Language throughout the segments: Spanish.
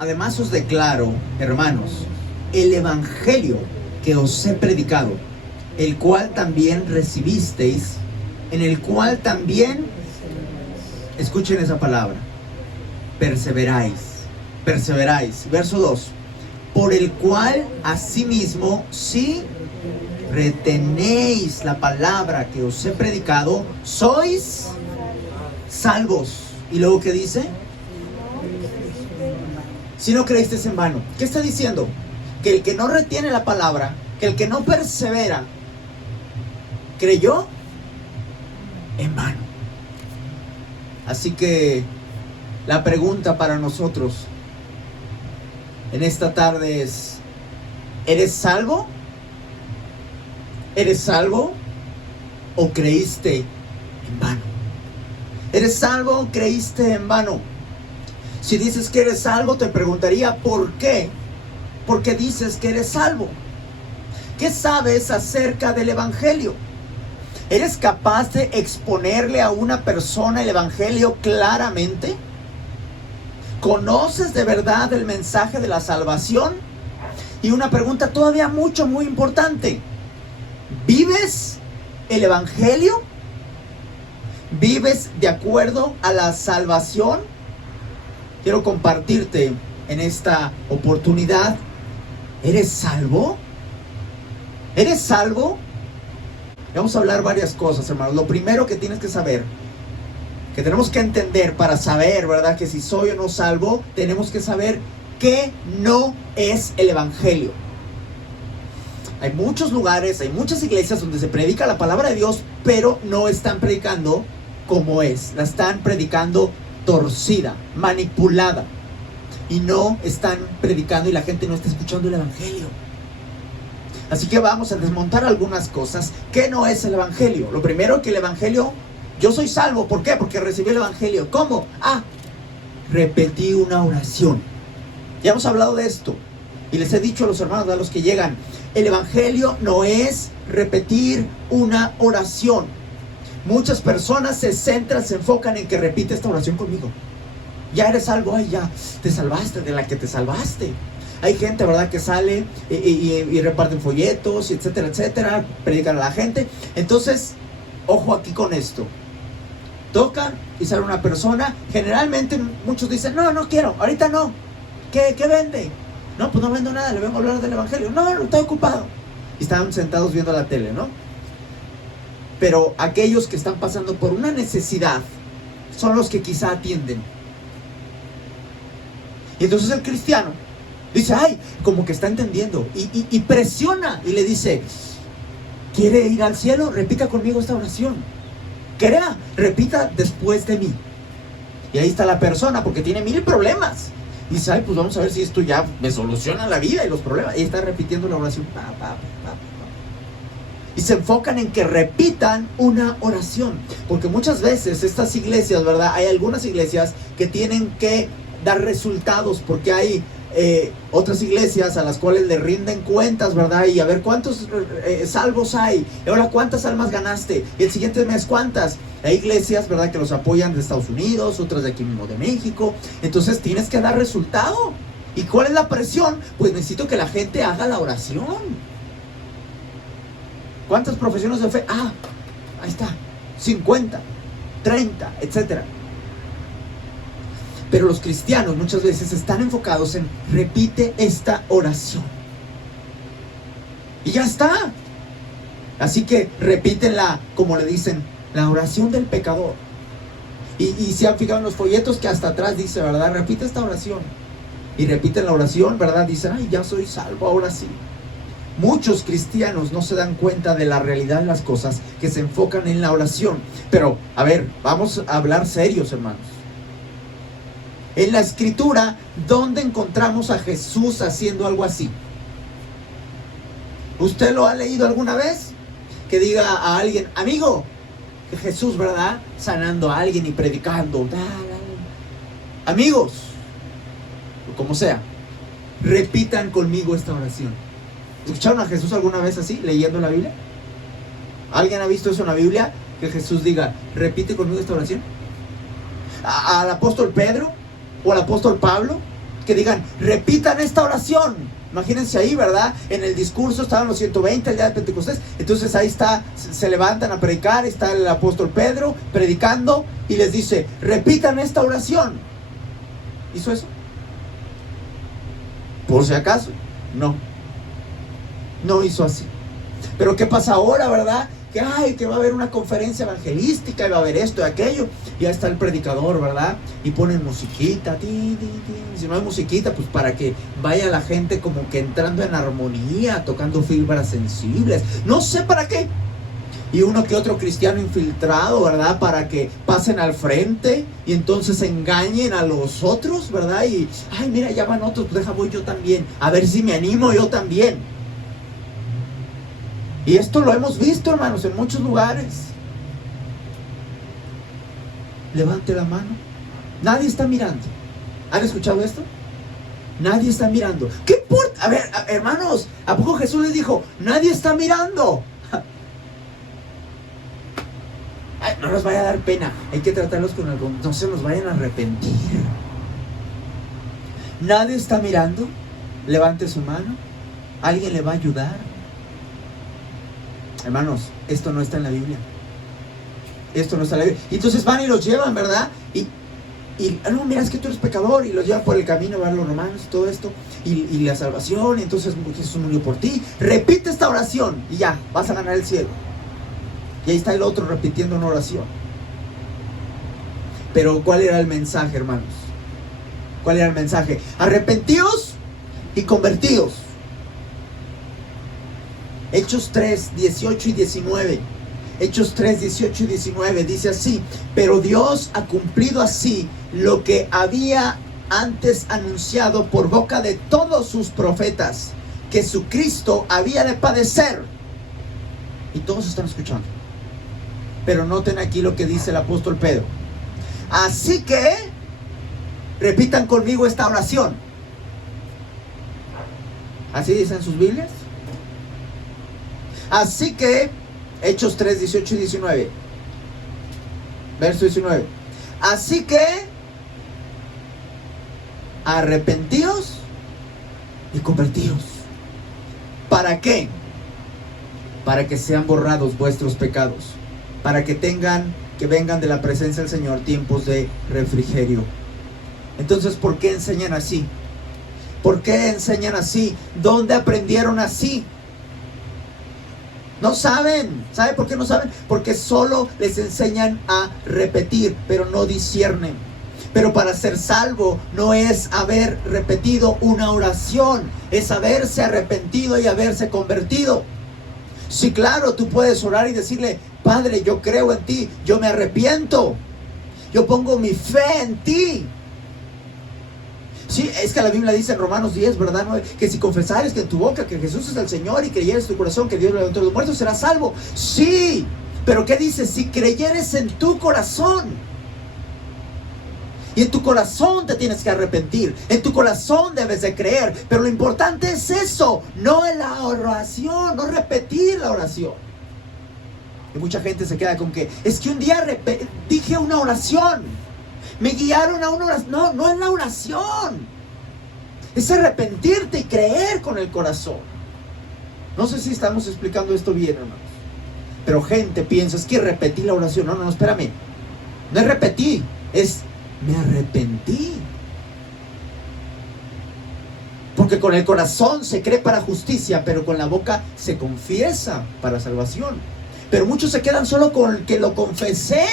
Además os declaro, hermanos, el evangelio que os he predicado, el cual también recibisteis, en el cual también, escuchen esa palabra, perseveráis. Verso 2. Por el cual asimismo, si retenéis la palabra que os he predicado, sois salvos. Y luego, ¿qué dice? Si no creísteis en vano. ¿Qué está diciendo? Que el que no retiene la palabra, que el que no persevera, creyó en vano. Así que la pregunta para nosotros en esta tarde es: ¿eres salvo? ¿Eres salvo o creíste en vano? ¿Eres salvo o creíste en vano? Si dices que eres salvo, te preguntaría ¿por qué? ¿Por qué dices que eres salvo? ¿Qué sabes acerca del evangelio? ¿Eres capaz de exponerle a una persona el evangelio claramente? ¿Conoces de verdad el mensaje de la salvación? Y una pregunta todavía muy importante: ¿vives el evangelio? ¿Vives de acuerdo a la salvación? Quiero compartirte en esta oportunidad: ¿eres salvo? ¿Eres salvo? Vamos a hablar varias cosas, hermanos. Lo primero que tienes que saber, que tenemos que entender para saber, ¿verdad?, que si soy o no salvo, tenemos que saber que no es el evangelio. Hay muchos lugares, hay muchas iglesias donde se predica la palabra de Dios, pero no están predicando como es. La están predicando torcida, manipulada. Y no están predicando y la gente no está escuchando el evangelio. Así que vamos a desmontar algunas cosas. ¿Qué no es el evangelio? Lo primero, que el evangelio, yo soy salvo. ¿Por qué? Porque recibí el evangelio. ¿Cómo? Repetí una oración. Ya hemos hablado de esto y les he dicho a los hermanos, a los que llegan, el evangelio no es repetir una oración. Muchas personas se enfocan en que repite esta oración conmigo. Ya eres salvo, ya te salvaste, de la que te salvaste. Hay gente, ¿verdad?, que sale y reparten folletos, etcétera, etcétera, predican a la gente. Entonces, ojo aquí con esto. Tocan y sale una persona. Generalmente muchos dicen: no quiero, ahorita no. ¿Qué vende? No, pues no vendo nada, le vengo a hablar del evangelio. No, estoy ocupado. Y están sentados viendo la tele, ¿no? Pero aquellos que están pasando por una necesidad son los que quizá atienden. Y entonces el cristiano dice: como que está entendiendo, y presiona y le dice: ¿quiere ir al cielo? Repita conmigo esta oración. Crea, repita después de mí. Y ahí está la persona, porque tiene 1000 problemas. Y dice: pues vamos a ver si esto ya me soluciona la vida y los problemas. Y está repitiendo la oración. Y se enfocan en que repitan una oración. Porque muchas veces estas iglesias, ¿verdad?, hay algunas iglesias que tienen que dar resultados, porque hay otras iglesias a las cuales le rinden cuentas, ¿verdad? Y a ver cuántos salvos hay, y ahora cuántas almas ganaste, y el siguiente mes cuántas. Hay iglesias, ¿verdad?, que los apoyan de Estados Unidos, otras de aquí mismo de México. Entonces tienes que dar resultado. ¿Y cuál es la presión? Pues necesito que la gente haga la oración. ¿Cuántas profesiones de fe? Ahí está, 50, 30, etcétera. Pero los cristianos muchas veces están enfocados en: repite esta oración. Y ya está. Así que repítenla, como le dicen, la oración del pecador. Y se han fijado en los folletos que hasta atrás dice, ¿verdad?, repite esta oración. Y repiten la oración, ¿verdad? Dicen: ya soy salvo, ahora sí. Muchos cristianos no se dan cuenta de la realidad de las cosas, que se enfocan en la oración. Pero, a ver, vamos a hablar serios, hermanos. En la escritura, ¿dónde encontramos a Jesús haciendo algo así? ¿Usted lo ha leído alguna vez? Que diga a alguien: amigo, Jesús, ¿verdad?, sanando a alguien y predicando. Amigos, o como sea, repitan conmigo esta oración. ¿Escucharon a Jesús alguna vez así, leyendo la Biblia? ¿Alguien ha visto eso en la Biblia? Que Jesús diga: repite conmigo esta oración. ¿Al apóstol Pedro? ¿O al apóstol Pablo? que digan, repitan esta oración. Imagínense ahí, ¿verdad? En el discurso estaban los 120 el día de Pentecostés. Entonces ahí está, se levantan a predicar, está el apóstol Pedro predicando y les dice, repitan esta oración. ¿Hizo eso? Por si acaso, no hizo así. Pero ¿qué pasa ahora, verdad? Que va a haber una conferencia evangelística y va a haber esto y aquello. Y ya está el predicador, ¿verdad? Y ponen musiquita. Si no hay musiquita, pues para que vaya la gente como que entrando en armonía, tocando fibras sensibles. No sé para qué. Y uno que otro cristiano infiltrado, ¿verdad? Para que pasen al frente y entonces engañen a los otros, ¿verdad? Y, mira, ya van otros, pues voy yo también. A ver si me animo yo también. Y esto lo hemos visto, hermanos, en muchos lugares. Levante la mano. Nadie está mirando. ¿Han escuchado esto? Nadie está mirando. ¿Qué importa? A ver, hermanos, ¿a poco Jesús les dijo, nadie está mirando? No nos vaya a dar pena. Hay que tratarlos con algo. No se nos vayan a arrepentir. Nadie está mirando. Levante su mano. ¿Alguien le va a ayudar? Hermanos, esto no está en la Biblia. Esto no está en la Biblia. Y entonces van y los llevan, ¿verdad? Y no, mira, es que tú eres pecador. Y los llevan por el camino, van los romanos y todo esto. Y la salvación. Y entonces Jesús murió por ti. Repite esta oración y ya, vas a ganar el cielo. Y ahí está el otro repitiendo una oración. Pero ¿cuál era el mensaje, hermanos? ¿Cuál era el mensaje? Arrepentíos y convertíos. Hechos 3, 18 y 19. Hechos 3, 18 y 19 dice así: pero Dios ha cumplido así lo que había antes anunciado por boca de todos sus profetas, que su Cristo había de padecer. Y todos están escuchando. Pero noten aquí lo que dice el apóstol Pedro. Así que repitan conmigo esta oración. ¿Así dicen sus Biblias? Así que, Hechos 3, 18 y 19. Verso 19. Así que, arrepentíos y convertíos. ¿Para qué? Para que sean borrados vuestros pecados. Para que vengan de la presencia del Señor tiempos de refrigerio. Entonces, ¿por qué enseñan así? ¿Por qué enseñan así? ¿Dónde aprendieron así? No saben. ¿Sabe por qué no saben? Porque solo les enseñan a repetir, pero no disciernen. Pero para ser salvo no es haber repetido una oración, es haberse arrepentido y haberse convertido. Sí, claro, tú puedes orar y decirle: Padre, yo creo en ti, yo me arrepiento, yo pongo mi fe en ti. Sí, es que la Biblia dice en Romanos 10, ¿verdad? Que si confesares que en tu boca que Jesús es el Señor y creyeres en tu corazón que Dios lo levantó de los muertos, serás salvo. Sí, pero ¿qué dice? Si creyeres en tu corazón. Y en tu corazón te tienes que arrepentir. En tu corazón debes de creer. Pero lo importante es eso, no en la oración, no repetir la oración. Y mucha gente se queda con que es que un día dije una oración. Me guiaron a una oración. No, no es la oración. Es arrepentirte y creer con el corazón. No sé si estamos explicando esto bien, hermanos. Pero gente piensa, es que repetí la oración. No, espérame. No es repetí, es me arrepentí. Porque con el corazón se cree para justicia, pero con la boca se confiesa para salvación. Pero muchos se quedan solo con que lo confesé,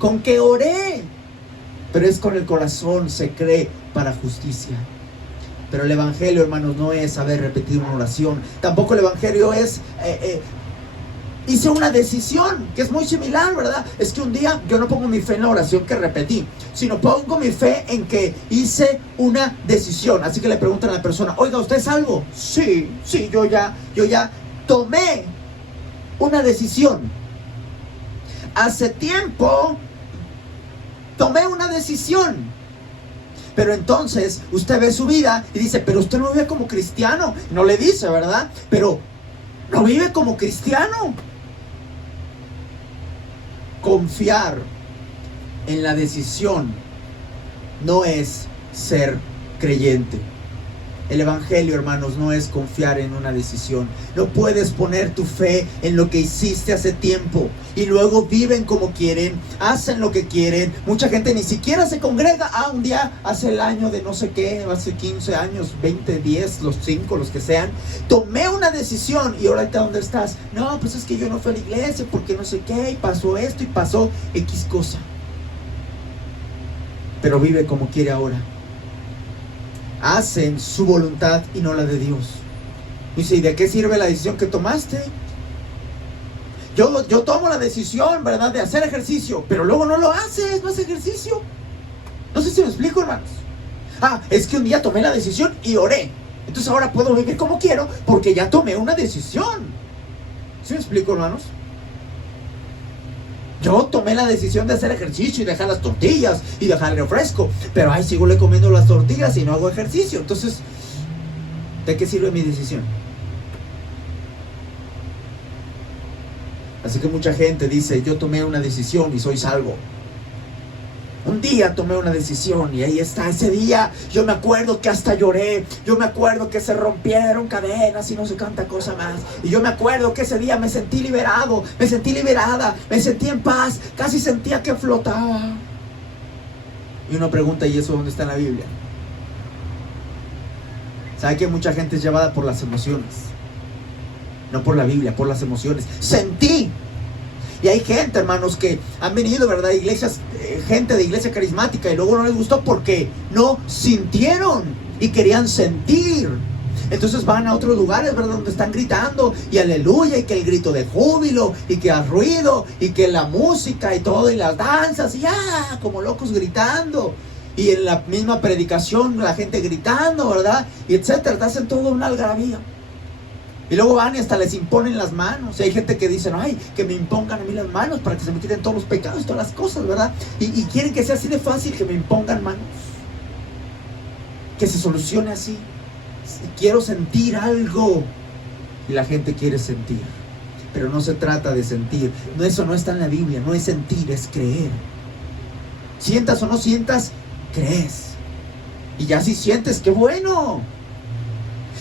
con que oré. Pero es con el corazón se cree para justicia. Pero el evangelio, hermanos, no es haber repetido una oración. Tampoco el evangelio es hice una decisión, que es muy similar, ¿verdad? Es que un día yo no pongo mi fe en la oración que repetí, sino pongo mi fe en que hice una decisión. Así que le preguntan a la persona: oiga, ¿usted es salvo? Sí, yo ya tomé una decisión. Hace tiempo tomé una decisión. Pero entonces usted ve su vida y dice: pero usted no vive como cristiano. No le dice, ¿verdad? Pero no vive como cristiano. Confiar en la decisión no es ser creyente. El evangelio, hermanos, no es confiar en una decisión. No puedes poner tu fe en lo que hiciste hace tiempo y luego viven como quieren, hacen lo que quieren. Mucha gente ni siquiera se congrega. Un día hace el año de no sé qué, hace 15 años, 20, 10, los 5, los que sean, tomé una decisión y ahorita ¿dónde estás? No, pues es que yo no fui a la iglesia porque no sé qué, y pasó esto y pasó X cosa. Pero vive como quiere ahora. Hacen su voluntad y no la de Dios. Dice, ¿y de qué sirve la decisión que tomaste? Yo tomo la decisión, ¿verdad?, de hacer ejercicio, pero luego no lo haces, no haces ejercicio. No sé si me explico, hermanos. Es que un día tomé la decisión y oré. Entonces ahora puedo vivir como quiero porque ya tomé una decisión. ¿Sí me explico, hermanos? Yo tomé la decisión de hacer ejercicio y dejar las tortillas y dejar el refresco, pero sigo comiendo las tortillas y no hago ejercicio. Entonces, ¿de qué sirve mi decisión? Así que mucha gente dice, yo tomé una decisión y soy salvo. Un día tomé una decisión y ahí está, ese día yo me acuerdo que hasta lloré, yo me acuerdo que se rompieron cadenas y no sé cuánta cosa más, y yo me acuerdo que ese día me sentí liberado, me sentí liberada, me sentí en paz, casi sentía que flotaba. Y uno pregunta, ¿y eso dónde está en la Biblia? ¿Sabe que mucha gente es llevada por las emociones? No por la Biblia, por las emociones. Sentí. Y hay gente, hermanos, que han venido, ¿verdad?, iglesias, gente de iglesia carismática, y luego no les gustó porque no sintieron y querían sentir. Entonces van a otros lugares, ¿verdad?, donde están gritando y aleluya, y que el grito de júbilo, y que el ruido, y que la música y todo, y las danzas, y como locos gritando. Y en la misma predicación la gente gritando, ¿verdad?, y etcétera, hacen todo una algarabía. Y luego van y hasta les imponen las manos. Y hay gente que dice, que me impongan a mí las manos para que se me quiten todos los pecados, todas las cosas, ¿verdad? Y quieren que sea así de fácil, que me impongan manos. Que se solucione así. Quiero sentir algo. Y la gente quiere sentir. Pero no se trata de sentir. Eso no está en la Biblia. No es sentir, es creer. Sientas o no sientas, crees. Y ya si sientes, ¡qué bueno!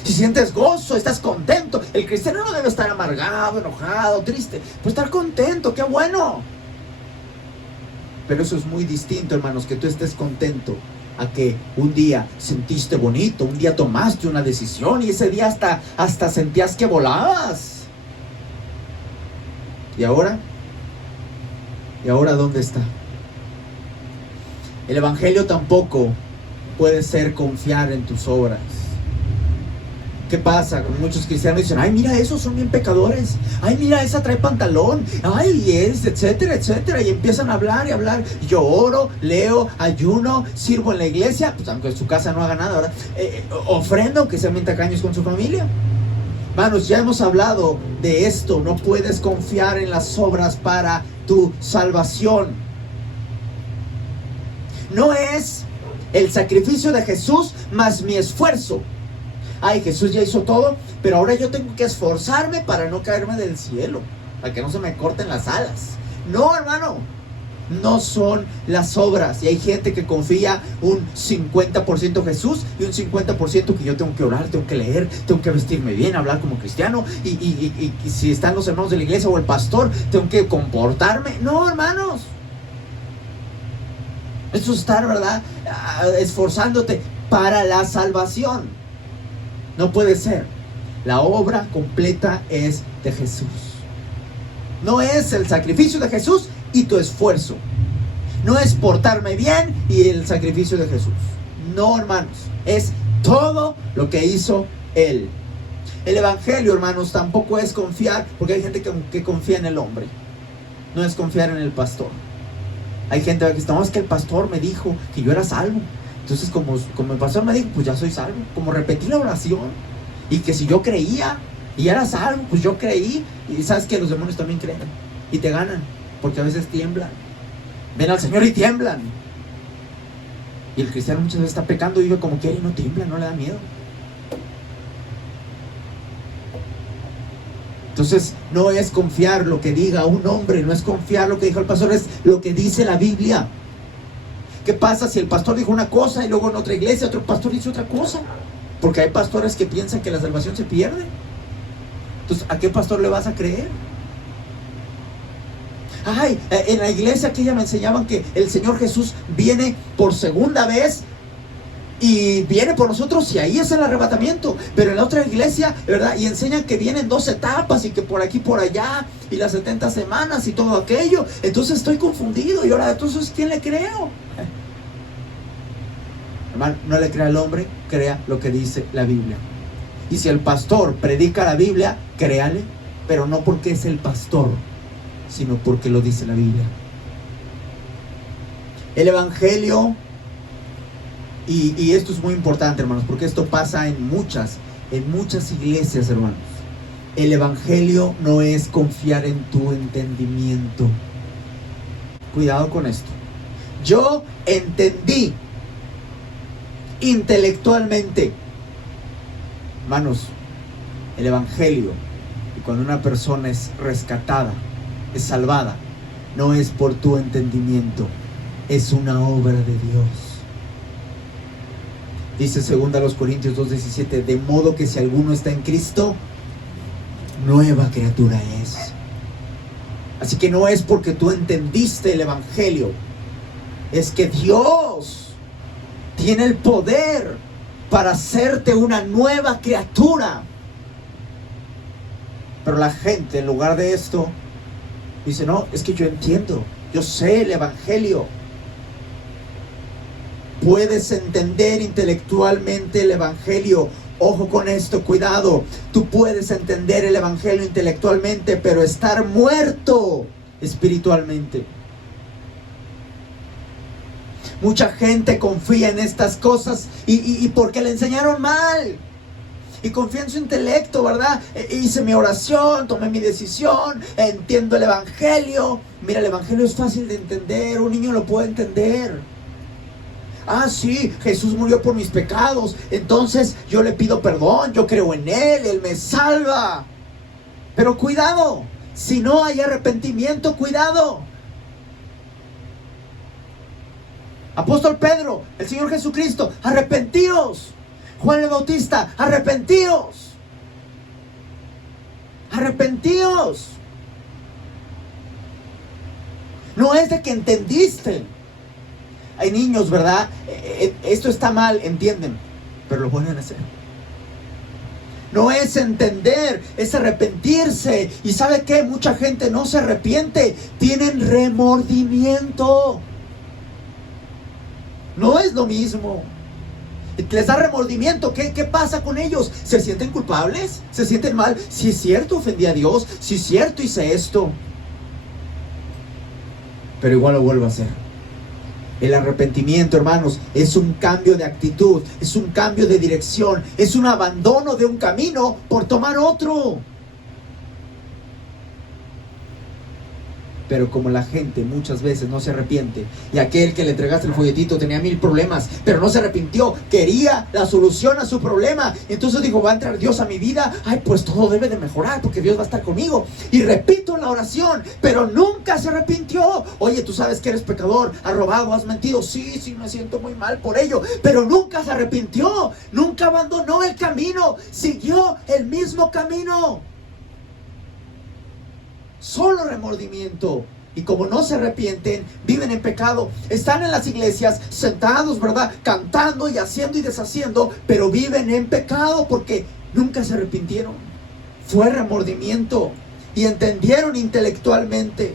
Si sientes gozo, estás contento. El cristiano no debe estar amargado, enojado, triste. Pues estar contento, qué bueno. Pero eso es muy distinto, hermanos, que tú estés contento a que un día sentiste bonito, un día tomaste una decisión y ese día hasta sentías que volabas. ¿Y ahora? ¿Y ahora dónde está? El evangelio tampoco puede ser confiar en tus obras. ¿Qué pasa? Con muchos cristianos dicen, mira, esos son bien pecadores. Mira, esa trae pantalón. Etcétera, etcétera. Y empiezan a hablar y hablar. Yo oro, leo, ayuno, sirvo en la iglesia, pues aunque en su casa no haga nada, ¿verdad? Ofrendo, aunque sean bien tacaños con su familia. Hermanos, ya hemos hablado de esto. No puedes confiar en las obras para tu salvación. No es el sacrificio de Jesús más mi esfuerzo. Jesús ya hizo todo, pero ahora yo tengo que esforzarme para no caerme del cielo, para que no se me corten las alas. No, hermano, no son las obras. Y hay gente que confía un 50% en Jesús y un 50% que yo tengo que orar, tengo que leer, tengo que vestirme bien, hablar como cristiano, y si están los hermanos de la iglesia o el pastor, tengo que comportarme. No, hermanos, eso es estar, ¿verdad?, esforzándote para la salvación. No puede ser. La obra completa es de Jesús. No es el sacrificio de Jesús y tu esfuerzo. No es portarme bien y el sacrificio de Jesús. No, hermanos. Es todo lo que hizo Él. El evangelio, hermanos, tampoco es confiar, porque hay gente que confía en el hombre. No es confiar en el pastor. Hay gente que dice, es que el pastor me dijo que yo era salvo. Entonces, como el pastor me dijo, pues ya soy salvo. Como repetí la oración. Y que si yo creía y era salvo, pues yo creí. Y sabes que los demonios también creen. Y te ganan. Porque a veces tiemblan. Ven al Señor y tiemblan. Y el cristiano muchas veces está pecando y vive como quiere y no tiembla, no le da miedo. Entonces, no es confiar lo que diga un hombre. No es confiar lo que dijo el pastor. Es lo que dice la Biblia. ¿Qué pasa si el pastor dijo una cosa y luego en otra iglesia otro pastor dice otra cosa? Porque hay pastores que piensan que la salvación se pierde. Entonces, ¿a qué pastor le vas a creer? Ay, en la iglesia aquella me enseñaban que el Señor Jesús viene por segunda vez y viene por nosotros, y ahí es el arrebatamiento. Pero en la otra iglesia, ¿verdad? Y enseñan que vienen 2 etapas y que por aquí, por allá, y las 70 semanas y todo aquello. Entonces estoy confundido. Y ahora, entonces, ¿quién le creo? Hermano, no le crea al hombre, crea lo que dice la Biblia. Y si el pastor predica la Biblia, créale, pero no porque es el pastor, sino porque lo dice la Biblia. El Evangelio, y esto es muy importante, hermanos, porque esto pasa en muchas iglesias, hermanos. El Evangelio no es confiar en tu entendimiento. Cuidado con esto. Yo entendí intelectualmente, hermanos, el Evangelio, y cuando una persona es rescatada, es salvada, no es por tu entendimiento, es una obra de Dios. Dice 2 Corintios 2:17, de modo que si alguno está en Cristo, nueva criatura es. Así que no es porque tú entendiste el Evangelio, es que Dios tiene el poder para hacerte una nueva criatura. Pero la gente, en lugar de esto, dice, no, es que yo entiendo, yo sé el Evangelio. Puedes entender intelectualmente el Evangelio. Ojo con esto, cuidado. Tú puedes entender el Evangelio intelectualmente, pero estar muerto espiritualmente. Mucha gente confía en estas cosas y porque le enseñaron mal. Y confía en su intelecto, ¿verdad? Hice mi oración, tomé mi decisión, entiendo el Evangelio. Mira, el Evangelio es fácil de entender, un niño lo puede entender. Ah, sí, Jesús murió por mis pecados, entonces yo le pido perdón, yo creo en Él me salva. Pero cuidado, si no hay arrepentimiento, cuidado. Apóstol Pedro, el Señor Jesucristo, arrepentíos. Juan el Bautista, arrepentíos. Arrepentíos. No es de que entendiste. Hay niños, ¿verdad? Esto está mal, entienden, pero lo vuelven a hacer. No es entender, es arrepentirse. ¿Y sabe qué? Mucha gente no se arrepiente, tienen remordimiento. No es lo mismo. Les da remordimiento. ¿Qué pasa con ellos? ¿Se sienten culpables? ¿Se sienten mal? Si es cierto, ofendí a Dios. Si es cierto, hice esto. Pero igual lo vuelvo a hacer. El arrepentimiento, hermanos, es un cambio de actitud, es un cambio de dirección, es un abandono de un camino por tomar otro. Pero como la gente muchas veces no se arrepiente, y aquel que le entregaste el folletito tenía 1000 problemas, pero no se arrepintió, quería la solución a su problema, entonces dijo, va a entrar Dios a mi vida, ay, pues todo debe de mejorar porque Dios va a estar conmigo, y repito la oración, pero nunca se arrepintió. Oye, tú sabes que eres pecador, has robado, has mentido, sí, me siento muy mal por ello, pero nunca se arrepintió, nunca abandonó el camino, siguió el mismo camino. Solo remordimiento. Y como no se arrepienten, viven en pecado. Están en las iglesias sentados, ¿verdad? Cantando y haciendo y deshaciendo, pero viven en pecado porque nunca se arrepintieron. Fue remordimiento. Y entendieron intelectualmente.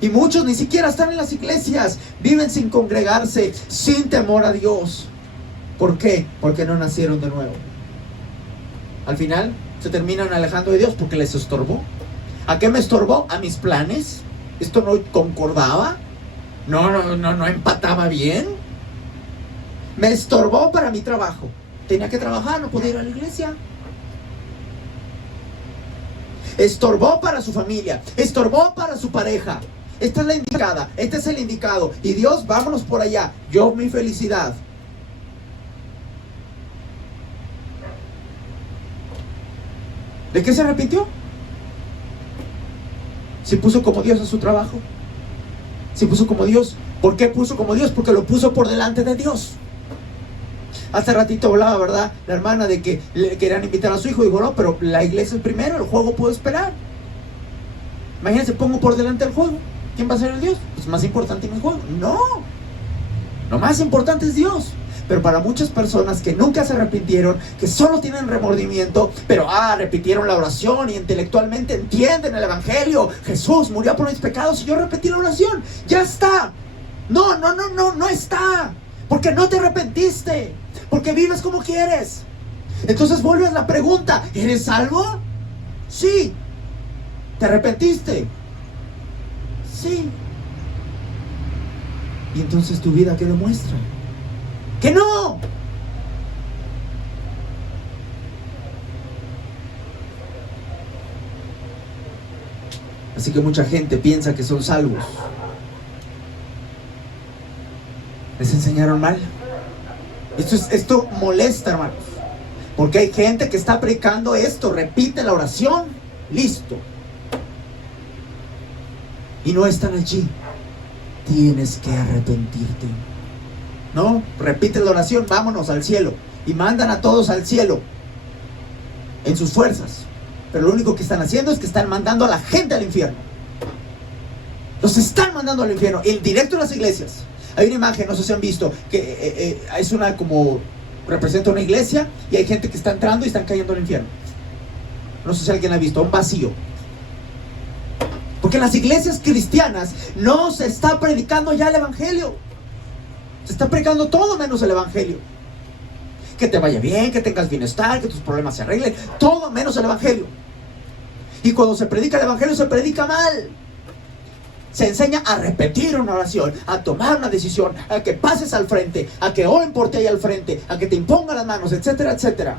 Y muchos ni siquiera están en las iglesias. Viven sin congregarse, sin temor a Dios. ¿Por qué? Porque no nacieron de nuevo. Al final se terminan alejando de Dios porque les estorbó. ¿A qué me estorbó? ¿A mis planes? ¿Esto no concordaba? ¿No empataba bien? Me estorbó para mi trabajo. Tenía que trabajar, no podía ir a la iglesia. Estorbó para su familia. Estorbó para su pareja. Esta es la indicada. Este es el indicado. Y Dios, vámonos por allá. Yo, mi felicidad. ¿De qué se arrepintió? Si puso como Dios a su trabajo, si puso como Dios ¿Por qué puso como Dios? Porque lo puso por delante de Dios. Hace ratito hablaba, ¿verdad?, la hermana de que le querían invitar a su hijo. Digo, no, pero la iglesia es primero, el juego puede esperar. Imagínense, pongo por delante el juego. ¿Quién va a ser el Dios? Pues más importante en el juego. No, lo más importante es Dios. Pero para muchas personas que nunca se arrepintieron, que solo tienen remordimiento, pero repitieron la oración y intelectualmente entienden el evangelio. Jesús murió por mis pecados y yo repetí la oración. Ya está. No está. Porque no te arrepentiste. Porque vives como quieres. Entonces vuelves la pregunta: ¿eres salvo? Sí. ¿Te arrepentiste? Sí. ¿Y entonces tu vida qué demuestra? ¡Que no! Así que mucha gente piensa que son salvos. ¿Les enseñaron mal? Esto molesta, hermanos. Porque hay gente que está predicando esto, repite la oración, listo. Y no están allí. Tienes que arrepentirte. No, repite la oración, vámonos al cielo. Y mandan a todos al cielo en sus fuerzas. Pero lo único que están haciendo es que están mandando a la gente al infierno. Los están mandando al infierno, en directo a las iglesias. Hay una imagen, no sé si han visto, que es una como, representa una iglesia y hay gente que está entrando y están cayendo al infierno. No sé si alguien ha visto, un vacío. Porque en las iglesias cristianas no se está predicando ya el evangelio. Se está predicando todo menos el evangelio. Que te vaya bien, que tengas bienestar, que tus problemas se arreglen, todo menos el evangelio. Y cuando se predica el evangelio se predica mal. Se enseña a repetir una oración, a tomar una decisión, a que pases al frente, a que oren por ti ahí al frente, a que te impongan las manos, etcétera, etcétera.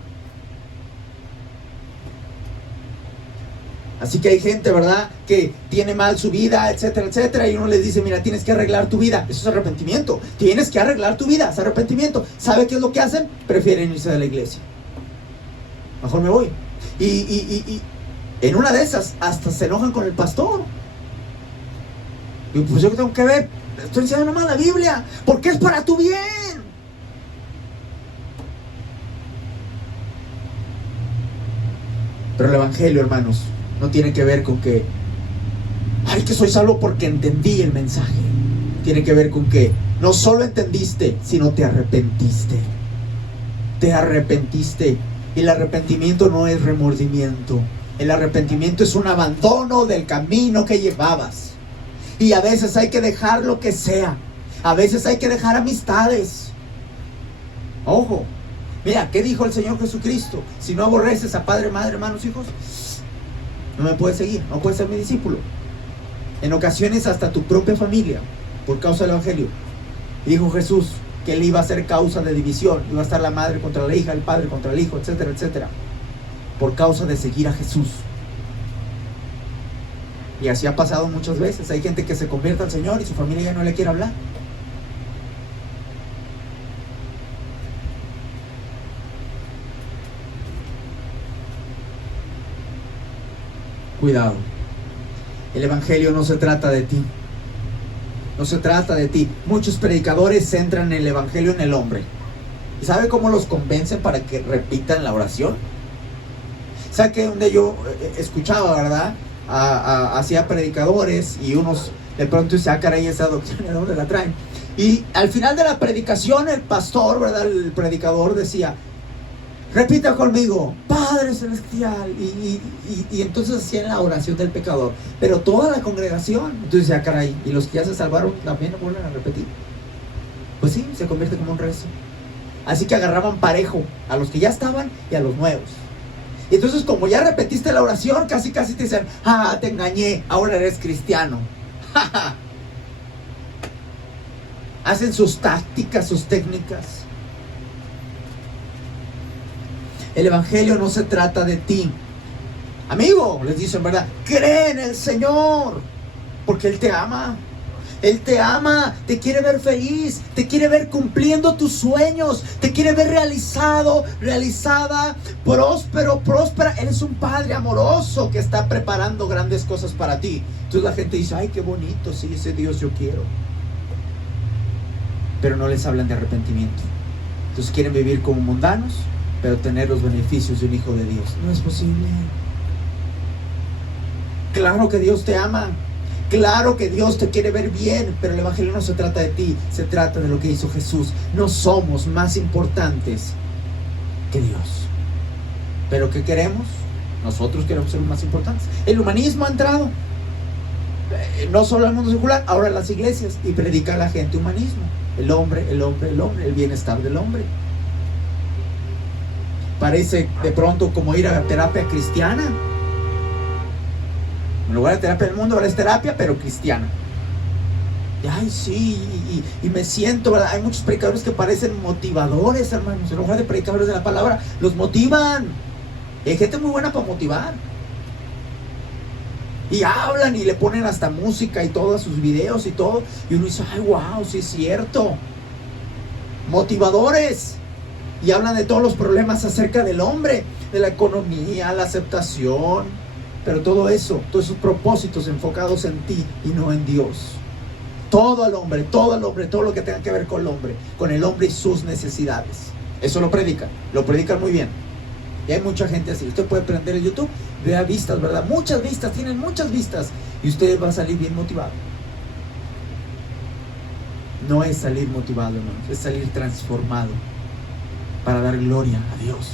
Así que hay gente, ¿verdad?, que tiene mal su vida, etcétera, etcétera, y uno les dice: mira, tienes que arreglar tu vida. Eso es arrepentimiento. Tienes que arreglar tu vida, es arrepentimiento. ¿Sabe qué es lo que hacen? Prefieren irse de la iglesia. Mejor me voy. Y en una de esas hasta se enojan con el pastor. Y pues yo tengo que ver, estoy enseñando nomás la Biblia, porque es para tu bien. Pero el evangelio, hermanos, no tiene que ver con que que soy salvo porque entendí el mensaje. Tiene que ver con que no solo entendiste, sino te arrepentiste. Te arrepentiste. Y el arrepentimiento no es remordimiento. El arrepentimiento es un abandono del camino que llevabas. Y a veces hay que dejar lo que sea. A veces hay que dejar amistades. Ojo. Mira, ¿qué dijo el Señor Jesucristo? Si no aborreces a padre, madre, hermanos, hijos, no me puedes seguir, no puedes ser mi discípulo. En ocasiones hasta tu propia familia, por causa del evangelio. Dijo Jesús que él iba a ser causa de división. Iba a estar la madre contra la hija, el padre contra el hijo, etcétera, etcétera. Por causa de seguir a Jesús. Y así ha pasado muchas veces. Hay gente que se convierte al Señor y su familia ya no le quiere hablar. Cuidado. El evangelio no se trata de ti. No se trata de ti. Muchos predicadores centran el evangelio en el hombre. ¿Y sabe cómo los convencen para que repitan la oración? ¿Sabe que donde yo escuchaba, verdad? Hacía predicadores y unos de pronto se caray, esa doctrina, ¿de dónde la traen? Y al final de la predicación el pastor, ¿verdad?, el predicador decía: repita conmigo, Padre Celestial. Y entonces hacían la oración del pecador. Pero toda la congregación, entonces decía: caray, ¿y los que ya se salvaron también vuelven a repetir? Pues sí, se convierte como un rezo. Así que agarraban parejo a los que ya estaban y a los nuevos. Y entonces, como ya repetiste la oración, casi te dicen: te engañé, ahora eres cristiano. Hacen sus tácticas, sus técnicas. El evangelio no se trata de ti. Amigo, les dicen, ¿verdad? Cree en el Señor, porque Él te ama. Él te ama, te quiere ver feliz, te quiere ver cumpliendo tus sueños, te quiere ver realizado, realizada, próspero, próspera. Él es un Padre amoroso que está preparando grandes cosas para ti. Entonces la gente dice: ay, qué bonito, sí, ese Dios yo quiero. pero no les hablan de arrepentimiento. Entonces quieren vivir como mundanos, pero tener los beneficios de un hijo de Dios. No es posible. Claro que Dios te ama, claro que Dios te quiere ver bien, pero el evangelio no se trata de ti, se trata de lo que hizo Jesús. No somos más importantes que Dios. ¿Pero qué queremos? Nosotros queremos ser los más importantes. El humanismo ha entrado, no solo al mundo secular, ahora a las iglesias, y predica a la gente humanismo. El hombre, el bienestar del hombre. Parece de pronto como ir a la terapia cristiana. En lugar de terapia del mundo, ahora es terapia, pero cristiana. Y, ay, sí, y me siento, ¿verdad? Hay muchos predicadores que parecen motivadores, hermanos. En lugar de predicadores de la palabra, los motivan. Y hay gente muy buena para motivar. Y hablan y le ponen hasta música y todos sus videos y todo. Y uno dice, ay, wow, sí es cierto. Motivadores. Y hablan de todos los problemas acerca del hombre, de la economía, la aceptación. Pero todo eso, todos esos propósitos enfocados en ti y no en Dios. Todo al hombre, todo lo que tenga que ver con el hombre y sus necesidades. Eso lo predican muy bien. Y hay mucha gente así. Usted puede prender el YouTube, vea vistas, ¿verdad? Muchas vistas, tienen muchas vistas. Y usted va a salir bien motivado. No es salir motivado, hermanos, es salir transformado para dar gloria a Dios.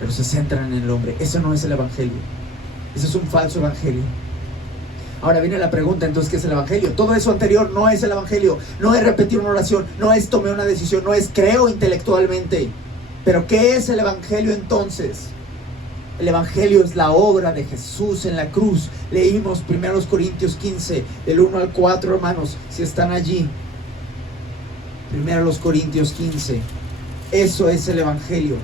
Pero se centran en el hombre. Eso no es el evangelio. Ese es un falso evangelio. Ahora viene la pregunta, entonces, ¿qué es el evangelio? Todo eso anterior no es el evangelio. No es repetir una oración, no es tomar una decisión, no es creo intelectualmente. Pero ¿qué es el evangelio entonces? El evangelio es la obra de Jesús en la cruz. Leímos 1 Corintios 15, del 1 al 4, hermanos, si están allí. 1 Corintios 15. Eso es el evangelio.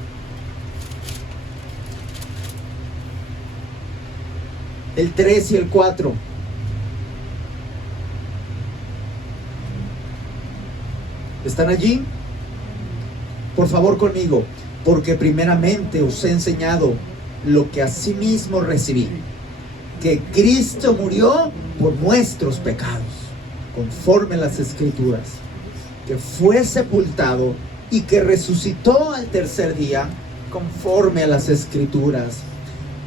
El 3 y el 4. ¿Están allí? Por favor, conmigo. Porque primeramente os he enseñado lo que asimismo recibí, que Cristo murió por nuestros pecados, conforme a las Escrituras, que fue sepultado y que resucitó al tercer día, conforme a las Escrituras.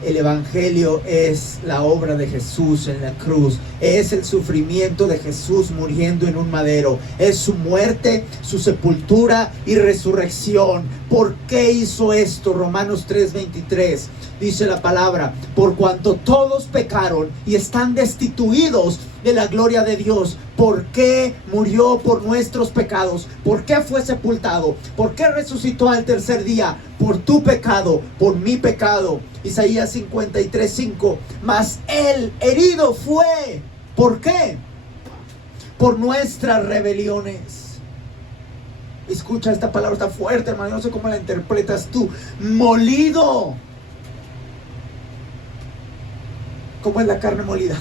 El evangelio es la obra de Jesús en la cruz, es el sufrimiento de Jesús muriendo en un madero, es su muerte, su sepultura y resurrección. ¿Por qué hizo esto? Romanos 3:23 dice la palabra: por cuanto todos pecaron y están destituidos de la gloria de Dios. ¿Por qué murió por nuestros pecados? ¿Por qué fue sepultado? ¿Por qué resucitó al tercer día? Por tu pecado, por mi pecado. Isaías 53:5. Mas él herido fue. ¿Por qué? Por nuestras rebeliones. Escucha, esta palabra está fuerte, hermano. No sé cómo la interpretas tú. Molido. ¿Cómo es la carne molida?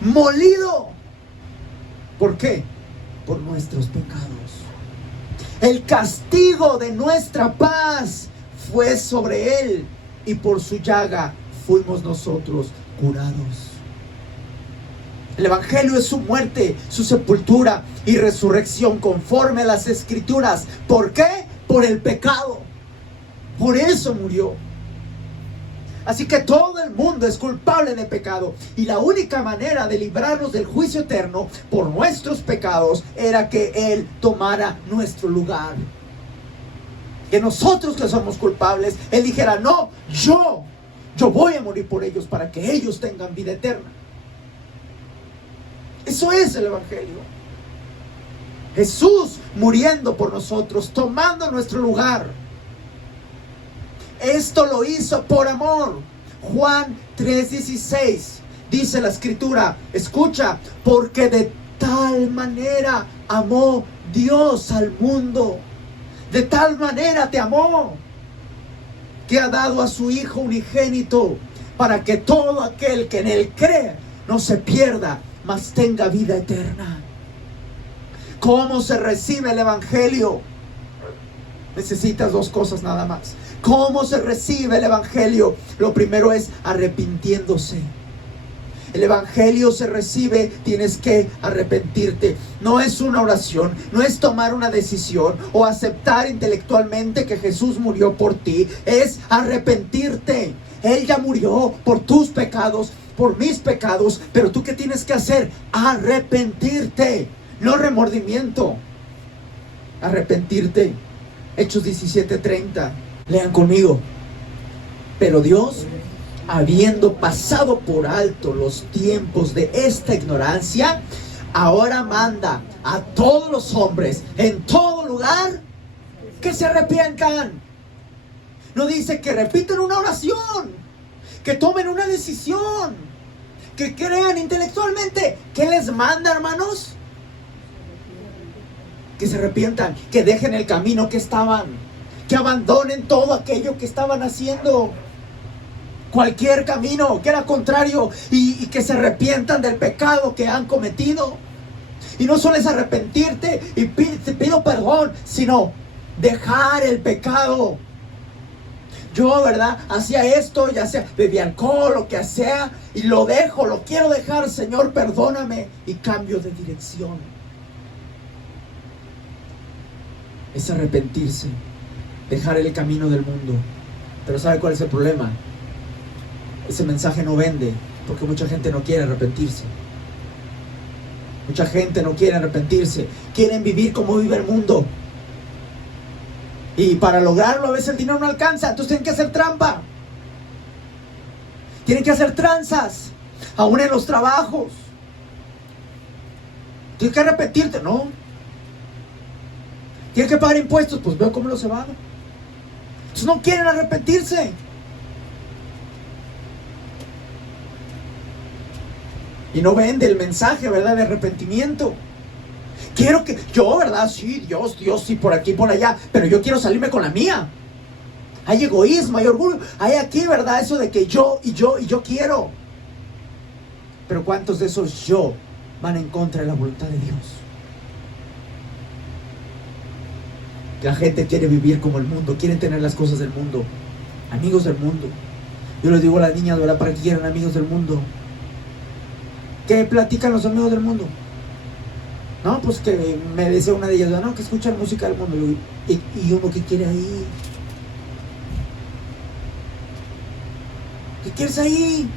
Molido. ¿Por qué? Por nuestros pecados. El castigo de nuestra paz fue sobre él, y por su llaga fuimos nosotros curados. El evangelio es su muerte, su sepultura y resurrección conforme a las Escrituras. ¿Por qué? Por el pecado. Por eso murió. Así que todo el mundo es culpable de pecado, y la única manera de librarnos del juicio eterno por nuestros pecados era que Él tomara nuestro lugar. Que nosotros, que somos culpables, Él dijera: no, yo voy a morir por ellos para que ellos tengan vida eterna. Eso es el evangelio. Jesús muriendo por nosotros, tomando nuestro lugar. Esto lo hizo por amor. Juan 3:16 dice la Escritura, escucha: porque de tal manera amó Dios al mundo, de tal manera te amó, que ha dado a su Hijo unigénito, para que todo aquel que en Él cree no se pierda, mas tenga vida eterna. ¿Cómo se recibe el evangelio? Necesitas dos cosas nada más. ¿Cómo se recibe el evangelio? Lo primero es arrepintiéndose. el evangelio se recibe, tienes que arrepentirte. No es una oración, no es tomar una decisión o aceptar intelectualmente que Jesús murió por ti. Es arrepentirte. Él ya murió por tus pecados, por mis pecados. Pero tú, ¿qué tienes que hacer? Arrepentirte, no remordimiento. Arrepentirte. Hechos 17:30. Lean conmigo. Pero Dios, habiendo pasado por alto los tiempos de esta ignorancia, ahora manda a todos los hombres en todo lugar que se arrepientan. No dice que repitan una oración, que tomen una decisión, que crean intelectualmente. ¿Qué les manda, hermanos? Que se arrepientan, que dejen el camino que estaban, que abandonen todo aquello que estaban haciendo, cualquier camino que era contrario, y que se arrepientan del pecado que han cometido. Y no solo es arrepentirte y te pido perdón, sino dejar el pecado. Yo, ¿verdad? Hacía esto, ya sea bebía alcohol, lo que sea, y lo dejo, lo quiero dejar. Señor, perdóname, y cambio de dirección. Es arrepentirse, dejar el camino del mundo. Pero ¿sabe cuál es el problema? Ese mensaje no vende, porque mucha gente no quiere arrepentirse. Mucha gente no quiere arrepentirse. Quieren vivir como vive el mundo. Y para lograrlo a veces el dinero no alcanza. Entonces tienen que hacer trampa. Tienen que hacer tranzas. Aún en los trabajos. Tienes que arrepentirte, ¿no? Tienes que pagar impuestos. Pues veo cómo los evado. Entonces no quieren arrepentirse. Y no vende el mensaje, ¿verdad? De arrepentimiento. Quiero que, yo, ¿verdad? Sí, Dios, sí, por aquí, por allá. Pero yo quiero salirme con la mía. Hay egoísmo, hay orgullo. Hay aquí, ¿verdad? Eso de que yo quiero. Pero ¿cuántos de esos yo van en contra de la voluntad de Dios? La gente quiere vivir como el mundo. Quieren tener las cosas del mundo. Amigos del mundo. Yo les digo a las niñas, ¿verdad? ¿Para qué quieren amigos del mundo? ¿Qué platican los amigos del mundo? No, pues que me decía una de ellas, no, que escuchan música del mundo. Y uno que quiere ahí. ¿Qué quieres ahí?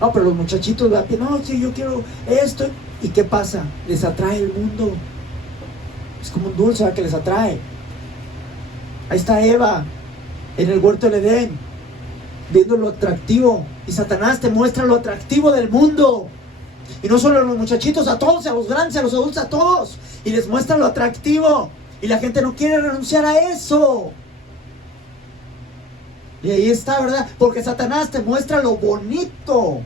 No, pero los muchachitos, no, que yo quiero esto. ¿Y qué pasa? Les atrae el mundo. Es como un dulce, ¿verdad? Que les atrae. Ahí está Eva, en el huerto del Edén, viendo lo atractivo. Y Satanás te muestra lo atractivo del mundo. Y no solo a los muchachitos, a todos, a los grandes, a los adultos, a todos. Y les muestra lo atractivo. Y la gente no quiere renunciar a eso. Y ahí está, ¿verdad? Porque Satanás te muestra lo bonito.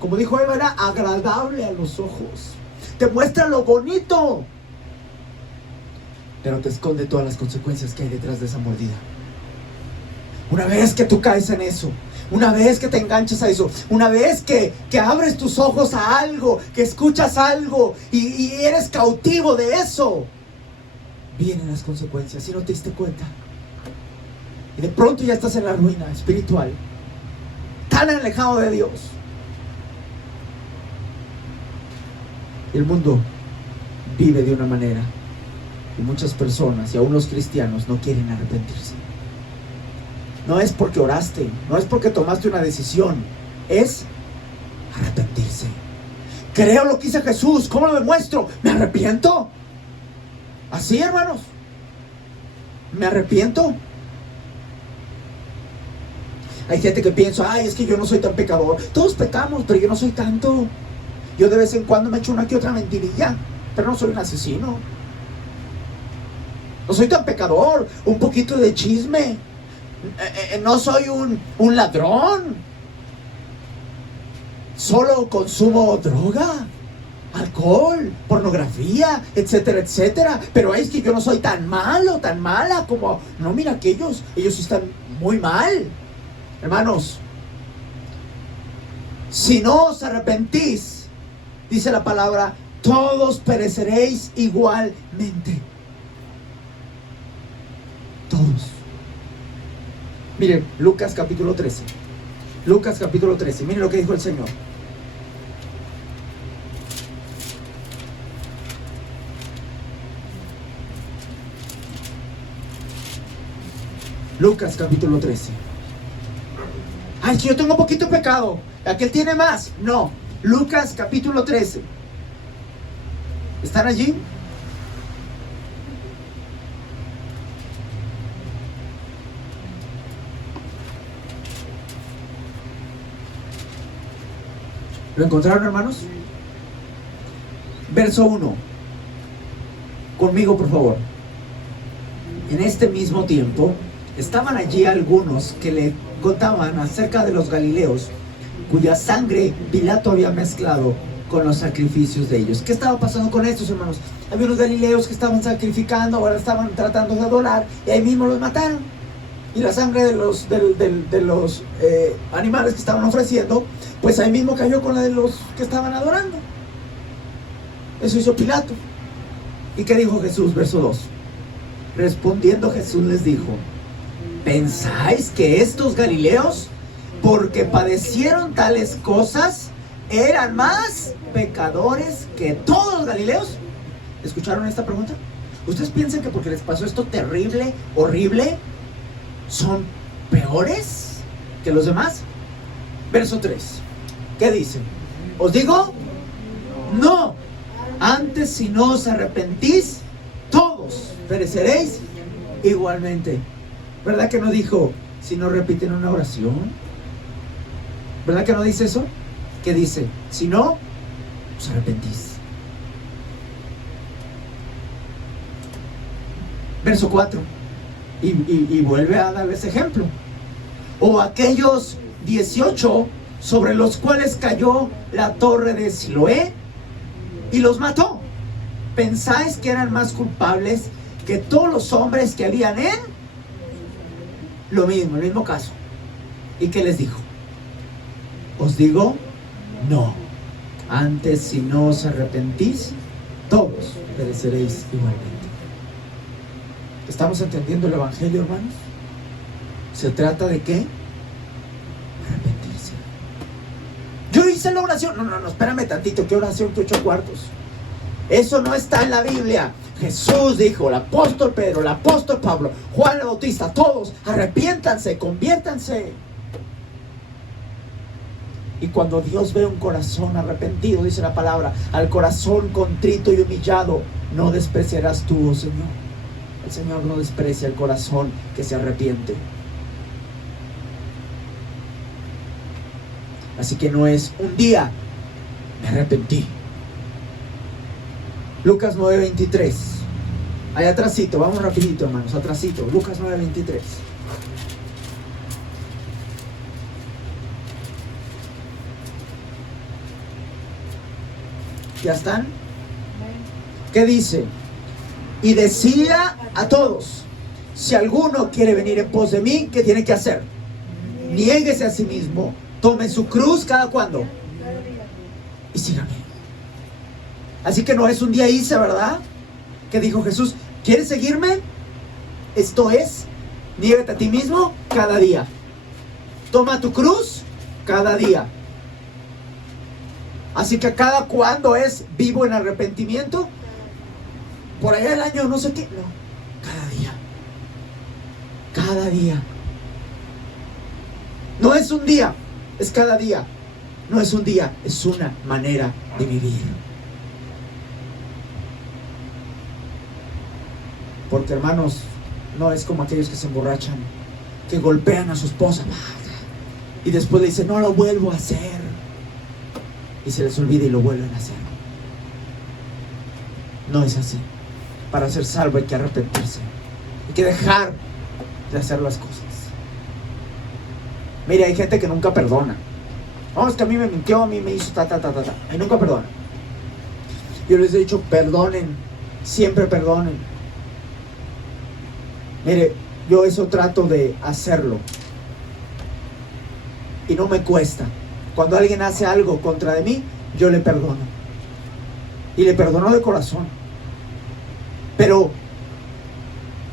Como dijo Eva, era agradable a los ojos. Te muestra lo bonito. Pero te esconde todas las consecuencias que hay detrás de esa mordida. Una vez que tú caes en eso, una vez que te enganchas a eso, una vez que abres tus ojos a algo, que escuchas algo y eres cautivo de eso, vienen las consecuencias y no te diste cuenta. Y de pronto ya estás en la ruina espiritual, tan alejado de Dios. Y el mundo vive de una manera, y muchas personas y aún los cristianos no quieren arrepentirse. No es porque oraste, no es porque tomaste una decisión, es arrepentirse. Creo lo que hizo Jesús. ¿Cómo lo demuestro? ¿Me arrepiento? Así, hermanos. ¿Me arrepiento? Hay gente que piensa, ay, es que yo no soy tan pecador. Todos pecamos, pero yo no soy tanto. Yo de vez en cuando me echo una que otra mentirilla, pero no soy un asesino. No soy tan pecador. Un poquito de chisme. No soy un ladrón. Solo consumo droga, alcohol, pornografía, etcétera, etcétera. Pero es que yo no soy tan malo, tan mala como... No, mira que ellos sí están muy mal. Hermanos, si no os arrepentís, dice la palabra, todos pereceréis igualmente. Todos. Miren, Lucas capítulo 13. Lucas capítulo 13. Miren lo que dijo el Señor. Lucas capítulo 13. Ay, que yo tengo poquito pecado. Aquel tiene más. No. Lucas capítulo 13. ¿Están allí? ¿Lo encontraron, hermanos? Verso 1. Conmigo, por favor. En este mismo tiempo, estaban allí algunos que le contaban acerca de los galileos, cuya sangre Pilato había mezclado con los sacrificios de ellos. ¿Qué estaba pasando con estos, hermanos? Había unos galileos que estaban sacrificando, ahora estaban tratando de adorar, y ahí mismo los mataron. Y la sangre de los animales que estaban ofreciendo, pues ahí mismo cayó con la de los que estaban adorando. Eso hizo Pilato. ¿Y qué dijo Jesús? Verso 2. Respondiendo Jesús les dijo: ¿pensáis que estos galileos, porque padecieron tales cosas, eran más pecadores que todos los galileos? ¿Escucharon esta pregunta? ¿Ustedes piensan que porque les pasó esto terrible, horrible, son peores que los demás? Verso 3. ¿Qué dice? Os digo, no. Antes, si no os arrepentís, todos pereceréis igualmente. ¿Verdad que no dijo, si no repiten una oración? ¿Verdad que no dice eso? ¿Qué dice? Si no, os arrepentís. Verso 4. Y vuelve a darles ejemplo. O aquellos 18 sobre los cuales cayó la torre de Siloé y los mató. ¿Pensáis que eran más culpables que todos los hombres que habían en? Lo mismo, el mismo caso. ¿Y qué les dijo? Os digo, no. Antes, si no os arrepentís, todos pereceréis igualmente. ¿Estamos entendiendo el evangelio, hermanos? ¿Se trata de qué? Arrepentirse. Yo hice la oración. No, espérame tantito. ¿Qué oración? ¿Qué 8 cuartos? Eso no está en la Biblia. Jesús dijo, el apóstol Pedro, el apóstol Pablo, Juan el Bautista, todos, arrepiéntanse, conviértanse. Y cuando Dios ve un corazón arrepentido, dice la palabra, al corazón contrito y humillado, no despreciarás tú, oh Señor. El Señor no desprecia el corazón que se arrepiente. Así que no es un día, me arrepentí. Lucas 9:23. Allá atrásito, vamos rapidito, hermanos, atrásito. Lucas 9:23. ¿Ya están? ¿Qué dice? Y decía a todos, si alguno quiere venir en pos de mí, ¿qué tiene que hacer? Niéguese a sí mismo, tome su cruz cada cuando y sígame. Así que no es un día hice, ¿verdad? ¿Qué dijo Jesús? ¿Quieres seguirme? Esto es, niégate a ti mismo cada día. Toma tu cruz cada día. Así que cada cuando es vivo en arrepentimiento. Por allá el año no sé qué. No, cada día. Cada día. No es un día, es cada día. No es un día, es una manera de vivir. Porque, hermanos, no es como aquellos que se emborrachan, que golpean a su esposa y después le dicen, no lo vuelvo a hacer, y se les olvida y lo vuelven a hacer. No es así. Para ser salvo hay que arrepentirse, hay que dejar de hacer las cosas. Mire, hay gente que nunca perdona. No, es que a mí me mintió, a mí me hizo y nunca perdona. Yo les he dicho, perdonen, siempre perdonen. Mire, yo eso trato de hacerlo y no me cuesta. Cuando alguien hace algo contra de mí, yo le perdono, y le perdono de corazón. Pero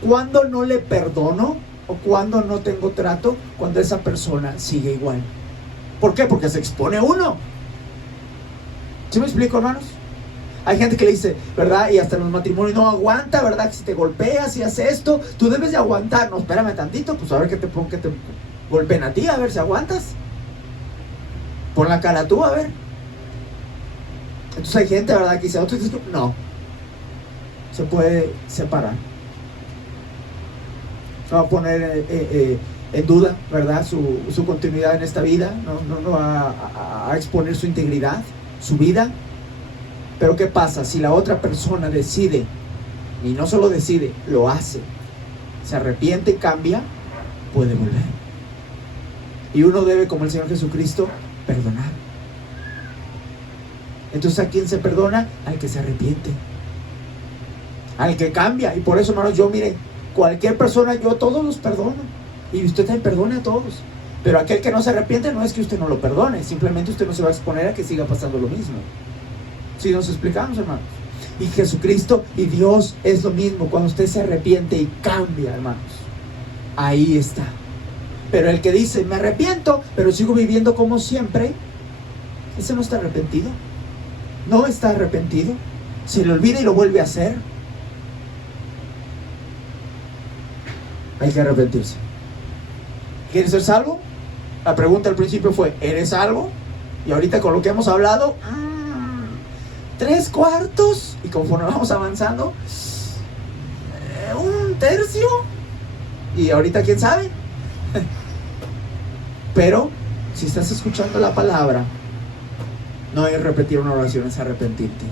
cuando no le perdono o cuando no tengo trato, cuando esa persona sigue igual. ¿Por qué? Porque se expone uno. ¿Sí me explico, hermanos? Hay gente que le dice, ¿verdad? Y hasta en los matrimonios no aguanta, ¿verdad? Que si te golpeas y haces esto, tú debes de aguantar. No, espérame tantito, pues a ver que te golpeen a ti, a ver si aguantas. Pon la cara tú, a ver. Entonces hay gente, ¿verdad? Que dice, no, se puede separar. No va a poner en duda, ¿verdad? Su continuidad en esta vida. No va a exponer su integridad, su vida. Pero ¿qué pasa? Si la otra persona decide, y no solo decide, lo hace, se arrepiente y cambia, puede volver. Y uno debe, como el Señor Jesucristo, perdonar. Entonces, ¿a quién se perdona? Al que se arrepiente, al que cambia. Y por eso, hermanos, yo, mire, cualquier persona, yo a todos los perdono. Y usted también perdone a todos. Pero aquel que no se arrepiente no es que usted no lo perdone, simplemente usted no se va a exponer a que siga pasando lo mismo. Si nos explicamos, hermanos. Y Jesucristo y Dios es lo mismo. Cuando usted se arrepiente y cambia, hermanos, ahí está. Pero el que dice, me arrepiento, pero sigo viviendo como siempre, ese no está arrepentido. No está arrepentido. Se le olvida y lo vuelve a hacer. Hay que arrepentirse. ¿Quieres ser salvo? La pregunta al principio fue, ¿eres salvo? Y ahorita con lo que hemos hablado, 3/4, y conforme vamos avanzando, 1/3, y ahorita quién sabe. Pero si estás escuchando la palabra, no es repetir una oración, es arrepentirte.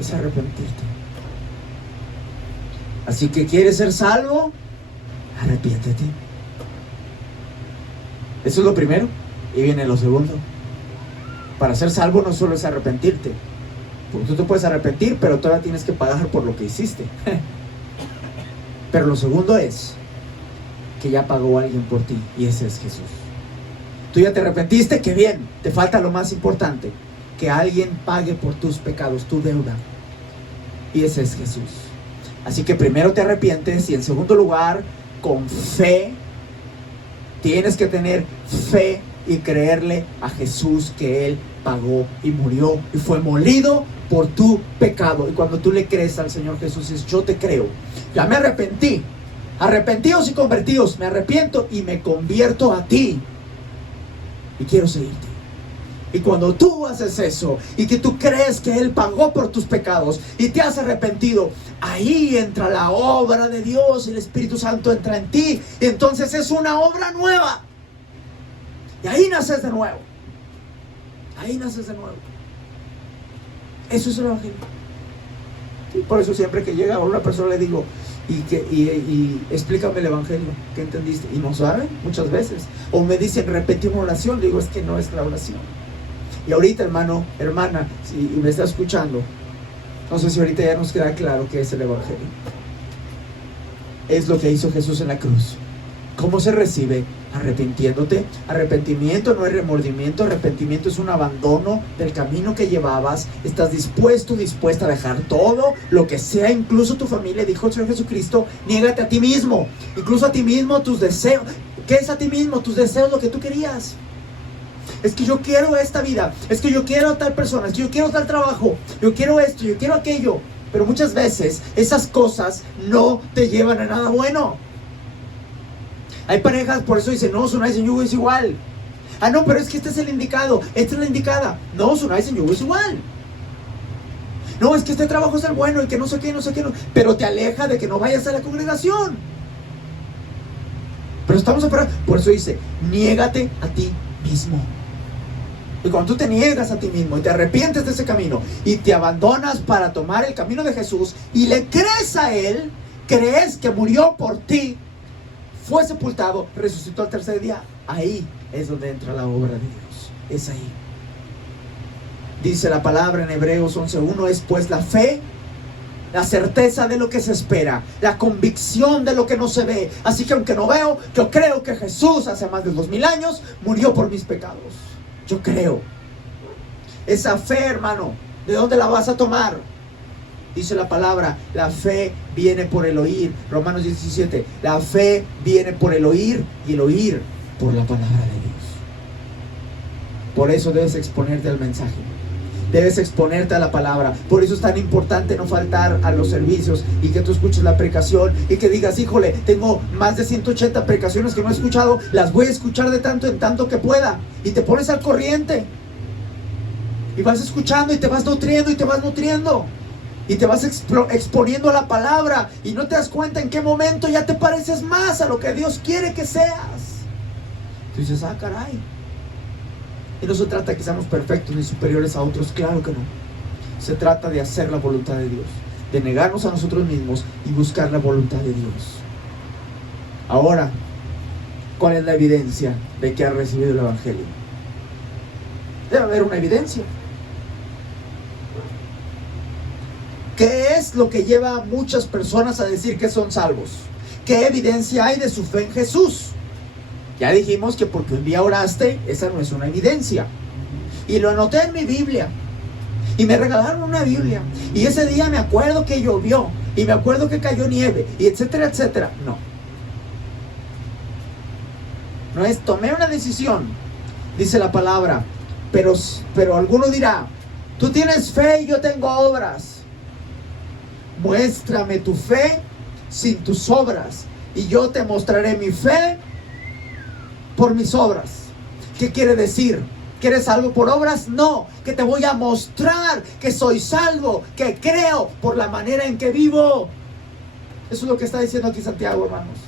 Es arrepentirte. Así que ¿quieres ser salvo? Arrepiéntete. Eso es lo primero. Y viene lo segundo. Para ser salvo no solo es arrepentirte. Porque tú te puedes arrepentir, pero todavía tienes que pagar por lo que hiciste. Pero lo segundo es que ya pagó alguien por ti, y ese es Jesús. Tú ya te arrepentiste, qué bien. Te falta lo más importante, que alguien pague por tus pecados, tu deuda, y ese es Jesús. Así que primero te arrepientes, y en segundo lugar, con fe, tienes que tener fe y creerle a Jesús que Él pagó y murió y fue molido por tu pecado. Y cuando tú le crees al Señor Jesús, dices, yo te creo, ya me arrepentí, arrepentidos y convertidos, me arrepiento y me convierto a ti y quiero seguirte. Y cuando tú haces eso y que tú crees que Él pagó por tus pecados y te has arrepentido, ahí entra la obra de Dios y el Espíritu Santo entra en ti, y entonces es una obra nueva. Y ahí naces de nuevo. Ahí naces de nuevo. Eso es el Evangelio. Y por eso siempre que llega a una persona le digo, y explícame el Evangelio, ¿qué entendiste? Y no saben muchas veces. O me dicen, repetí una oración. Le digo, es que no es la oración. Y ahorita, hermano, hermana, si me está escuchando, no sé si ahorita ya nos queda claro qué es el Evangelio. Es lo que hizo Jesús en la cruz. ¿Cómo se recibe? Arrepintiéndote. Arrepentimiento no es remordimiento. Arrepentimiento es un abandono del camino que llevabas. Estás dispuesto, dispuesta a dejar todo, lo que sea, incluso tu familia. Dijo el Señor Jesucristo, niégate a ti mismo, incluso a ti mismo, tus deseos. ¿Qué es a ti mismo? Tus deseos, lo que tú querías. Es que yo quiero esta vida, es que yo quiero a tal persona, es que yo quiero tal trabajo, yo quiero esto, yo quiero aquello. Pero muchas veces esas cosas no te llevan a nada bueno. Hay parejas, por eso dicen, no, Sunrise en Yugo es igual. Ah, no, pero es que este es el indicado, esta es la indicada. No, Sunrise en Yugo es igual. No, es que este trabajo es el bueno y que no sé qué, no. Pero te aleja de que no vayas a la congregación. Pero estamos afuera. Por eso dice, niégate a ti mismo. Y cuando tú te niegas a ti mismo y te arrepientes de ese camino y te abandonas para tomar el camino de Jesús y le crees a Él, crees que murió por ti, fue sepultado, resucitó al tercer día, ahí es donde entra la obra de Dios. Es ahí. Dice la palabra en Hebreos 11:1, es pues la fe, la certeza de lo que se espera, la convicción de lo que no se ve. Así que aunque no veo, yo creo que Jesús hace más de 2000 años murió por mis pecados. Yo creo. Esa fe, hermano, ¿de dónde la vas a tomar? Dice la palabra, la fe viene por el oír. Romanos 17, la fe viene por el oír y el oír por la palabra de Dios. Por eso debes exponerte al mensaje. Debes exponerte a la palabra. Por eso es tan importante no faltar a los servicios y que tú escuches la predicación y que digas, híjole, tengo más de 180 predicaciones que no he escuchado, las voy a escuchar de tanto en tanto que pueda. Y te pones al corriente. Y vas escuchando y te vas nutriendo y te vas nutriendo. Y te vas exponiendo a la palabra y no te das cuenta en qué momento ya te pareces más a lo que Dios quiere que seas. Tú dices, caray. Y no se trata de que seamos perfectos ni superiores a otros, claro que no. Se trata de hacer la voluntad de Dios, de negarnos a nosotros mismos y buscar la voluntad de Dios. Ahora, ¿cuál es la evidencia de que has recibido el Evangelio? Debe haber una evidencia. ¿Qué es lo que lleva a muchas personas a decir que son salvos? ¿Qué evidencia hay de su fe en Jesús? Ya dijimos que porque un día oraste, esa no es una evidencia. Y lo anoté en mi Biblia. Y me regalaron una Biblia. Y ese día me acuerdo que llovió. Y me acuerdo que cayó nieve. Y etcétera, etcétera. No. No es, tomé una decisión. Dice la palabra. Pero alguno dirá, tú tienes fe y yo tengo obras. Muéstrame tu fe sin tus obras. Y yo te mostraré mi fe por mis obras. ¿Qué quiere decir? ¿Que eres salvo por obras? No, que te voy a mostrar que soy salvo, que creo por la manera en que vivo. Eso es lo que está diciendo aquí Santiago, hermanos.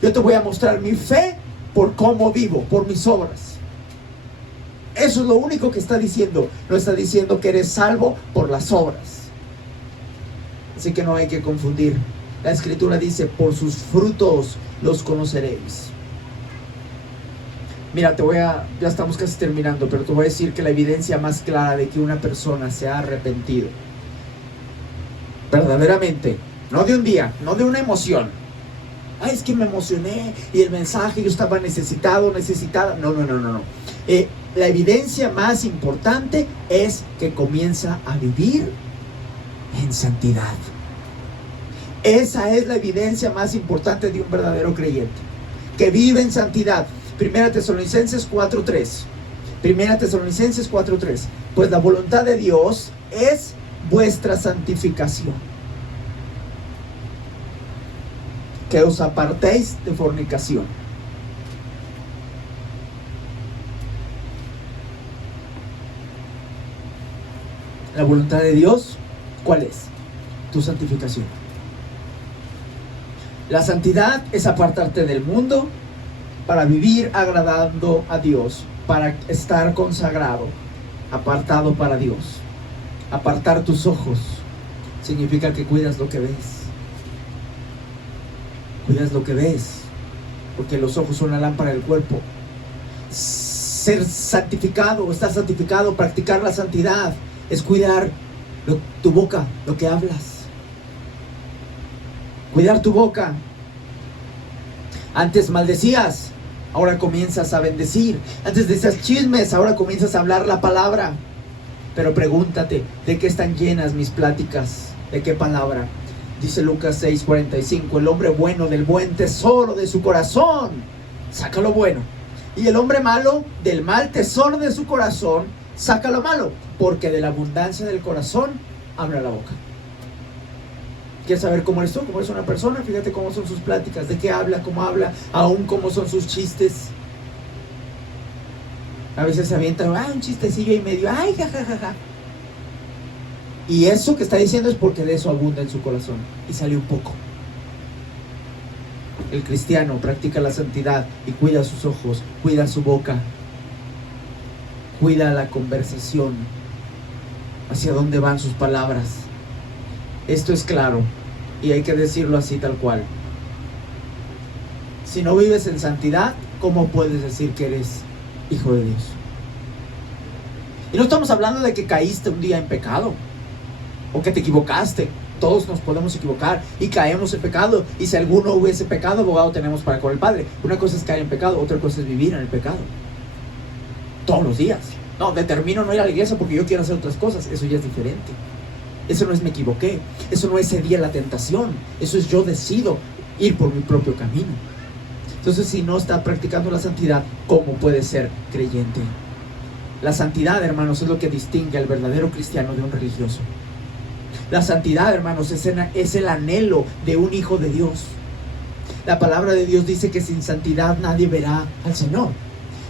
Yo te voy a mostrar mi fe por cómo vivo, por mis obras. Eso es lo único que está diciendo. No está diciendo que eres salvo por las obras. Así que no hay que confundir. La Escritura dice, por sus frutos los conoceréis. Mira, ya estamos casi terminando, pero te voy a decir que la evidencia más clara de que una persona se ha arrepentido verdaderamente, no de un día, no de una emoción. Ay, es que me emocioné y el mensaje, yo estaba necesitada. No. La evidencia más importante es que comienza a vivir en santidad. Esa es la evidencia más importante de un verdadero creyente, que vive en santidad. Primera Tesalonicenses 4:3. Primera Tesalonicenses 4:3. Pues la voluntad de Dios es vuestra santificación, que os apartéis de fornicación. La voluntad de Dios, ¿cuál es? Tu santificación. La santidad es apartarte del mundo para vivir agradando a Dios, para estar consagrado, apartado para Dios. Apartar tus ojos significa que cuidas lo que ves. Cuidas lo que ves, porque los ojos son la lámpara del cuerpo. Ser santificado, estar santificado, practicar la santidad, es cuidar tu boca, lo que hablas. Cuidar tu boca. Antes maldecías, ahora comienzas a bendecir. Antes decías chismes, ahora comienzas a hablar la palabra. Pero pregúntate, ¿de qué están llenas mis pláticas? ¿De qué palabra? Dice Lucas 6:45, el hombre bueno del buen tesoro de su corazón saca lo bueno, y el hombre malo del mal tesoro de su corazón saca lo malo, porque de la abundancia del corazón habla la boca. ¿Quieres saber cómo eres tú? ¿Cómo eres una persona? Fíjate cómo son sus pláticas, de qué habla, cómo habla, aún cómo son sus chistes. A veces se avientan, un chistecillo y medio, ay, jajajaja. Y eso que está diciendo es porque de eso abunda en su corazón. Y sale un poco. El cristiano practica la santidad y cuida sus ojos, cuida su boca, cuida la conversación, hacia dónde van sus palabras. Esto es claro y hay que decirlo así tal cual. Si no vives en santidad, ¿cómo puedes decir que eres hijo de Dios? Y no estamos hablando de que caíste un día en pecado o que te equivocaste. Todos nos podemos equivocar y caemos en pecado, y si alguno hubiese pecado, abogado tenemos para con el Padre. Una cosa es caer en pecado, otra cosa es vivir en el pecado todos los días. No, determino no ir a la iglesia porque yo quiero hacer otras cosas. Eso ya es diferente. Eso no es me equivoqué, eso no es cedí a la tentación, eso es yo decido ir por mi propio camino. Entonces, si no está practicando la santidad, ¿cómo puede ser creyente? La santidad, hermanos, es lo que distingue al verdadero cristiano de un religioso. La santidad, hermanos, es el anhelo de un hijo de Dios. La palabra de Dios dice que sin santidad nadie verá al Señor.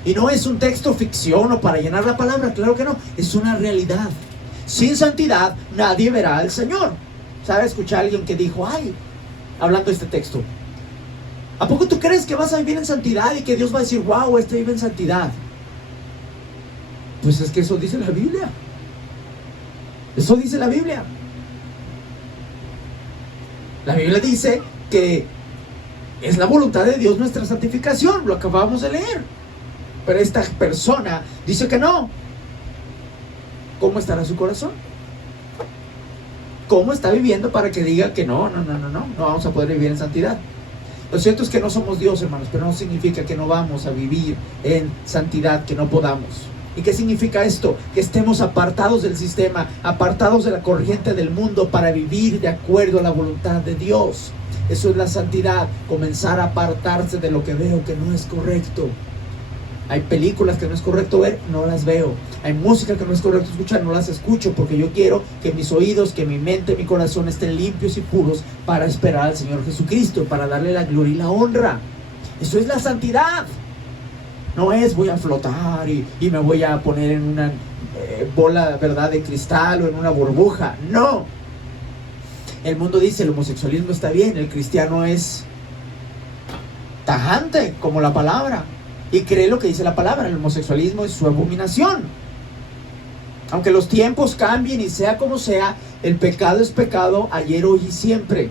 Y no es un texto ficción o para llenar la palabra, claro que no, es una realidad. Sin santidad nadie verá al Señor. ¿Sabe? Escuché a alguien que dijo, ay, hablando de este texto, ¿a poco tú crees que vas a vivir en santidad y que Dios va a decir, wow, este vive en santidad? Pues es que eso dice la Biblia. Eso dice la Biblia. La Biblia dice que es la voluntad de Dios nuestra santificación. Lo acabamos de leer. Pero esta persona dice que no. ¿Cómo estará su corazón? ¿Cómo está viviendo para que diga que no vamos a poder vivir en santidad? Lo cierto es que no somos Dios, hermanos, pero no significa que no vamos a vivir en santidad, que no podamos. ¿Y qué significa esto? Que estemos apartados del sistema, apartados de la corriente del mundo para vivir de acuerdo a la voluntad de Dios. Eso es la santidad, comenzar a apartarse de lo que veo que no es correcto. Hay películas que no es correcto ver, no las veo. Hay música que no es correcto escuchar, no las escucho, porque yo quiero que mis oídos, que mi mente, mi corazón estén limpios y puros para esperar al Señor Jesucristo, para darle la gloria y la honra. Eso es la santidad. No es voy a flotar y me voy a poner en una bola, ¿verdad?, de cristal o en una burbuja. No. El mundo dice el homosexualismo está bien, el cristiano es tajante como la palabra y cree lo que dice la palabra. El homosexualismo es su abominación. Aunque los tiempos cambien y sea como sea, el pecado es pecado ayer, hoy y siempre.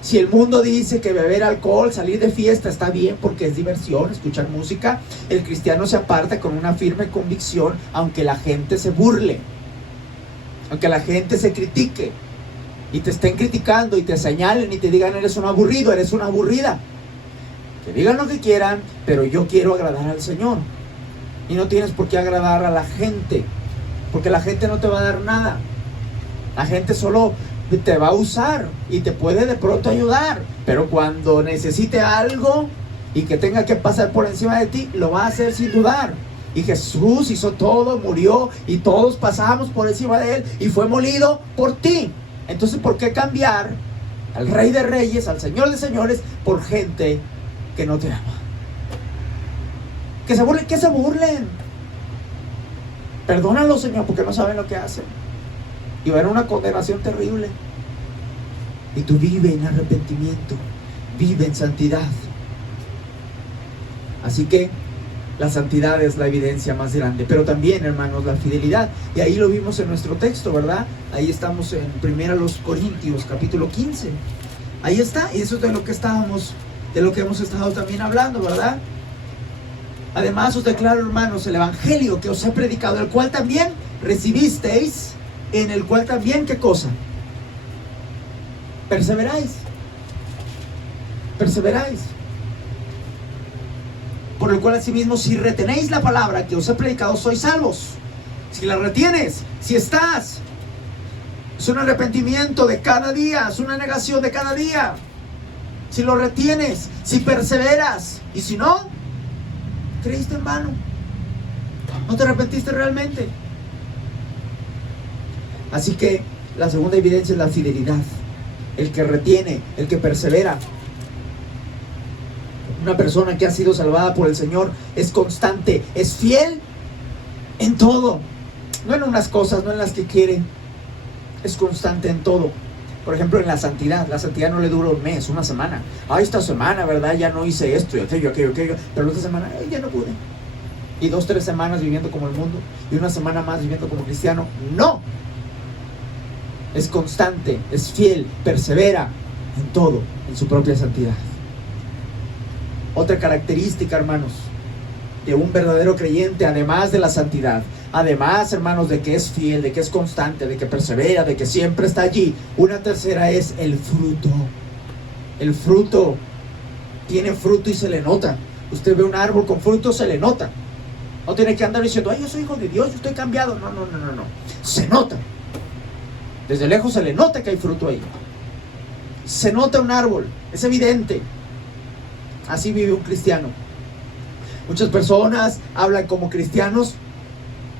Si el mundo dice que beber alcohol, salir de fiesta está bien porque es diversión, escuchar música, el cristiano se aparta con una firme convicción, aunque la gente se burle, aunque la gente se critique y te estén criticando y te señalen y te digan eres un aburrido, eres una aburrida. Que digan lo que quieran, pero yo quiero agradar al Señor. Y no tienes por qué agradar a la gente, porque la gente no te va a dar nada. La gente solo te va a usar y te puede de pronto ayudar, pero cuando necesite algo y que tenga que pasar por encima de ti, lo va a hacer sin dudar. Y Jesús hizo todo, murió y todos pasamos por encima de Él y fue molido por ti. Entonces, ¿por qué cambiar al Rey de Reyes, al Señor de Señores, por gente que no te ama? Que se burlen. Perdónalo, Señor, porque no saben lo que hacen. Y va a haber una condenación terrible. Y tú vive en arrepentimiento, vive en santidad. Así que la santidad es la evidencia más grande, pero también, hermanos, la fidelidad. Y ahí lo vimos en nuestro texto, ¿verdad? Ahí estamos en 1 Corintios, capítulo 15. Ahí está, y eso es de lo que hemos estado también hablando, ¿verdad? Además os declaro, hermanos, el evangelio que os he predicado, el cual también recibisteis, en el cual también, ¿qué cosa? Perseveráis. Por el cual asimismo, si retenéis la palabra que os he predicado, sois salvos. Si la retienes, si estás, es un arrepentimiento de cada día, es una negación de cada día. Si lo retienes, si perseveras, y si no, creíste en vano, no te arrepentiste realmente. Así que la segunda evidencia es la fidelidad. El que retiene, el que persevera. Una persona que ha sido salvada por el Señor es constante, es fiel en todo. No en unas cosas, no en las que quiere. Es constante en todo. Por ejemplo, en la santidad. La santidad no le dura un mes, una semana. Esta semana, ¿verdad? Ya no hice esto y aquello. Pero esta semana, ya no pude. Y 2, 3 semanas viviendo como el mundo. Y una semana más viviendo como cristiano. ¡No! Es constante, es fiel, persevera en todo, en su propia santidad. Otra característica, hermanos, de un verdadero creyente, además de la santidad, además, hermanos, de que es fiel, de que es constante, de que persevera, de que siempre está allí, una tercera es el fruto. El fruto tiene fruto y se le nota. Usted ve un árbol con fruto, se le nota. No tiene que andar diciendo, yo soy hijo de Dios, yo estoy cambiado. No. Se nota. Desde lejos se le nota que hay fruto ahí. Se nota un árbol, es evidente. Así vive un cristiano. Muchas personas hablan como cristianos,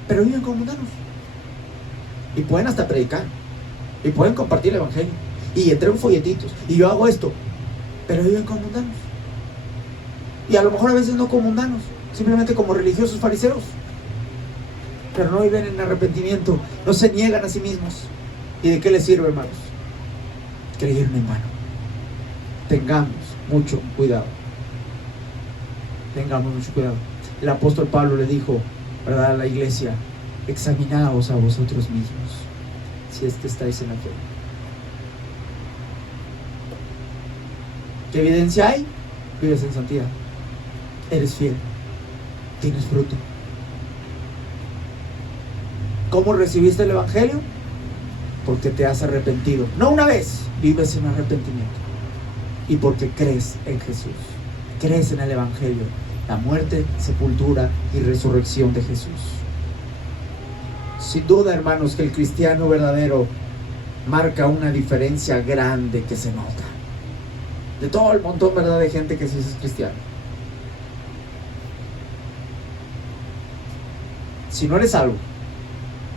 pero viven como mundanos. Y pueden hasta predicar, y pueden compartir el evangelio, y entregan folletitos, y yo hago esto, pero viven como mundanos. Y a lo mejor a veces no como mundanos, simplemente como religiosos fariseos, pero no viven en arrepentimiento, no se niegan a sí mismos. ¿Y de qué les sirve, hermanos? Creyeron en vano. Tengamos mucho cuidado. Tengamos mucho cuidado. El apóstol Pablo le dijo, ¿verdad?, a la iglesia: examinaos a vosotros mismos, si es que estáis en la fe. ¿Qué evidencia hay? Vives en santidad, eres fiel, tienes fruto. ¿Cómo recibiste el evangelio? Porque te has arrepentido. No una vez, vives en arrepentimiento. Y porque crees en Jesús, crees en el evangelio, la muerte, sepultura y resurrección de Jesús. Sin duda, hermanos, que el cristiano verdadero marca una diferencia grande que se nota de todo el montón, ¿verdad?, de gente que sí es cristiano. Si no eres salvo,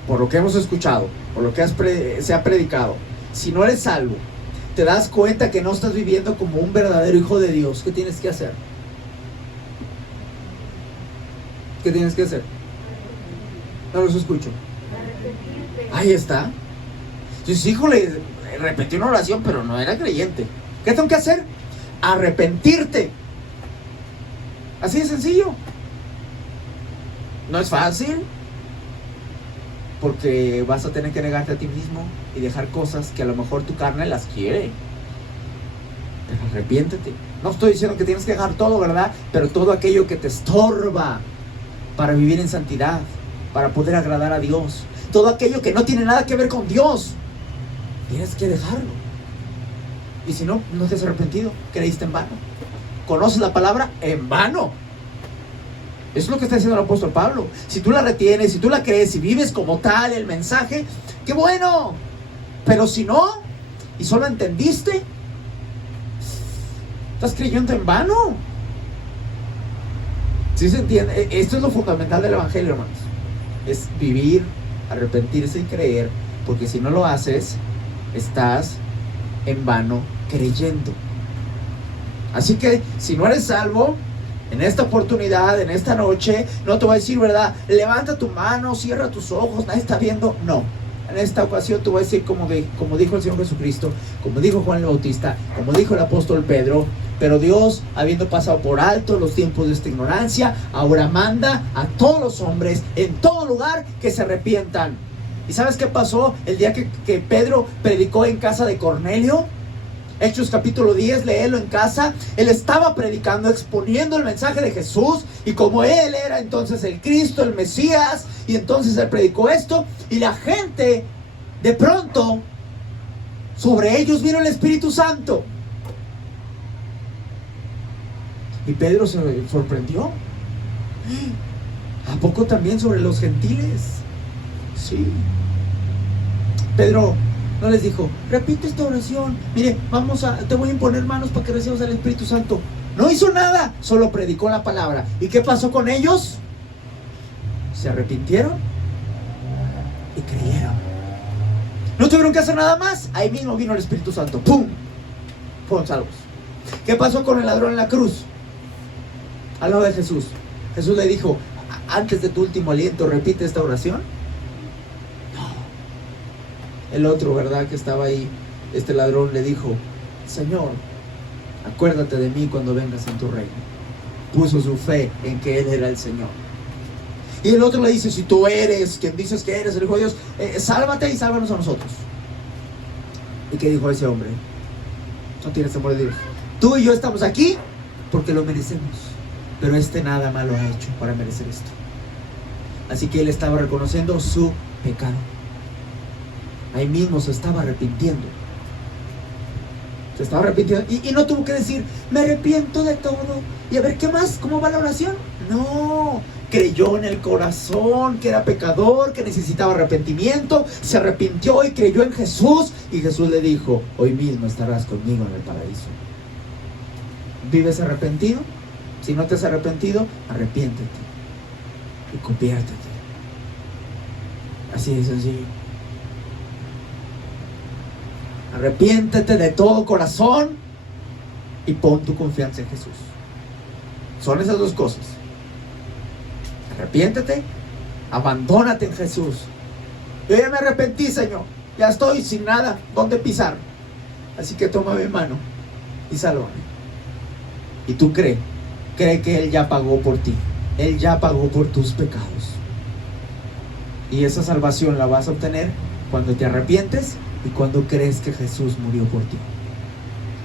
por lo que hemos escuchado, por lo que se ha predicado, si no eres salvo, te das cuenta que no estás viviendo como un verdadero hijo de Dios, ¿qué tienes que hacer? ¿Qué tienes que hacer? No los escucho. Ahí está. Entonces, híjole, repetí una oración, pero no era creyente. ¿Qué tengo que hacer? Arrepentirte. Así de sencillo. No es fácil, porque vas a tener que negarte a ti mismo y dejar cosas que a lo mejor tu carne las quiere. Pero arrepiéntete. No estoy diciendo que tienes que dejar todo, ¿verdad? Pero todo aquello que te estorba para vivir en santidad, para poder agradar a Dios, todo aquello que no tiene nada que ver con Dios, tienes que dejarlo. Y si no, no te has arrepentido, creíste en vano. ¿Conoces la palabra? En vano. Eso es lo que está diciendo el apóstol Pablo. Si tú la retienes, si tú la crees, si vives como tal el mensaje, ¡qué bueno! Pero si no, y solo entendiste, estás creyendo en vano. ¿Sí se entiende? Esto es lo fundamental del evangelio, hermanos. Es vivir, arrepentirse y creer, porque si no lo haces, estás en vano creyendo. Así que si no eres salvo, en esta oportunidad, en esta noche, no te voy a decir, ¿verdad?, levanta tu mano, cierra tus ojos, nadie está viendo. No, en esta ocasión te voy a decir como dijo el Señor Jesucristo, como dijo Juan el Bautista, como dijo el apóstol Pedro. Pero Dios, habiendo pasado por alto los tiempos de esta ignorancia, ahora manda a todos los hombres en todo lugar que se arrepientan. ¿Y sabes qué pasó el día que Pedro predicó en casa de Cornelio? Hechos capítulo 10, léelo en casa. Él estaba predicando, exponiendo el mensaje de Jesús, y como él era entonces el Cristo, el Mesías, y entonces él predicó esto, y la gente, de pronto, sobre ellos vino el Espíritu Santo. Y Pedro se sorprendió. ¿A poco también sobre los gentiles? Sí. Pedro no les dijo, repite esta oración, mire, te voy a imponer manos para que recibas el Espíritu Santo. No hizo nada, solo predicó la palabra. ¿Y qué pasó con ellos? Se arrepintieron y creyeron. No tuvieron que hacer nada más. Ahí mismo vino el Espíritu Santo. ¡Pum! Fueron salvos. ¿Qué pasó con el ladrón en la cruz? Al lado de Jesús. Jesús le dijo, antes de tu último aliento, repite esta oración. El otro, ¿verdad?, que estaba ahí, este ladrón, le dijo, Señor, acuérdate de mí cuando vengas en tu reino. Puso su fe en que Él era el Señor. Y el otro le dice, si tú eres quien dices que eres el Hijo de Dios, sálvate y sálvanos a nosotros. ¿Y qué dijo ese hombre? No tienes temor de Dios. Tú y yo estamos aquí porque lo merecemos, pero nada malo ha hecho para merecer esto. Así que él estaba reconociendo su pecado. Ahí mismo se estaba arrepintiendo. Se estaba arrepintiendo. Y no tuvo que decir, me arrepiento de todo. Y a ver, ¿qué más? ¿Cómo va la oración? No. Creyó en el corazón que era pecador, que necesitaba arrepentimiento. Se arrepintió y creyó en Jesús. Y Jesús le dijo, hoy mismo estarás conmigo en el paraíso. ¿Vives arrepentido? Si no te has arrepentido, arrepiéntete y conviértete. Así de sencillo. Arrepiéntete de todo corazón y pon tu confianza en Jesús. Son esas dos cosas. Arrepiéntete, abandónate en Jesús. Yo ya me arrepentí, Señor. Ya estoy sin nada donde pisar. Así que toma mi mano y sálvame. Y tú cree que Él ya pagó por ti. Él ya pagó por tus pecados. Y esa salvación la vas a obtener cuando te arrepientes y cuando crees que Jesús murió por ti.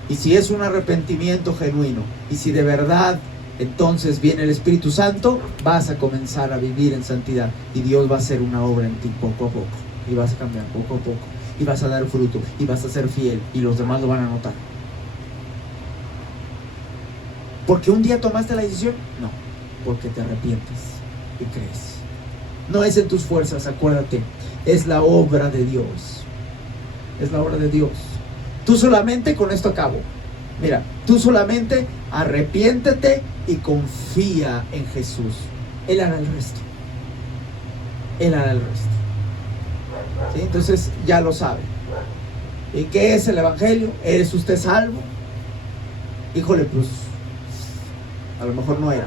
Y si es un arrepentimiento genuino, y si de verdad entonces viene el Espíritu Santo, vas a comenzar a vivir en santidad. Y Dios va a hacer una obra en ti poco a poco. Y vas a cambiar poco a poco. Y vas a dar fruto. Y vas a ser fiel. Y los demás lo van a notar. ¿Porque un día tomaste la decisión? No. Porque te arrepientes y crees. No es en tus fuerzas, acuérdate. Es la obra de Dios. Es la obra de Dios. Tú solamente, con esto acabo. Mira, tú solamente arrepiéntete y confía en Jesús. Él hará el resto. Él hará el resto. ¿Sí? Entonces ya lo sabe. ¿Y qué es el Evangelio? ¿Eres usted salvo? Híjole, pues a lo mejor no era.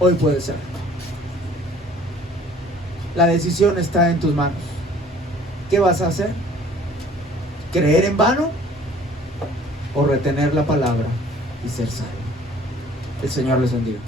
Hoy puede ser. La decisión está en tus manos. ¿Qué vas a hacer? ¿Creer en vano o retener la palabra y ser salvo? El Señor les bendiga.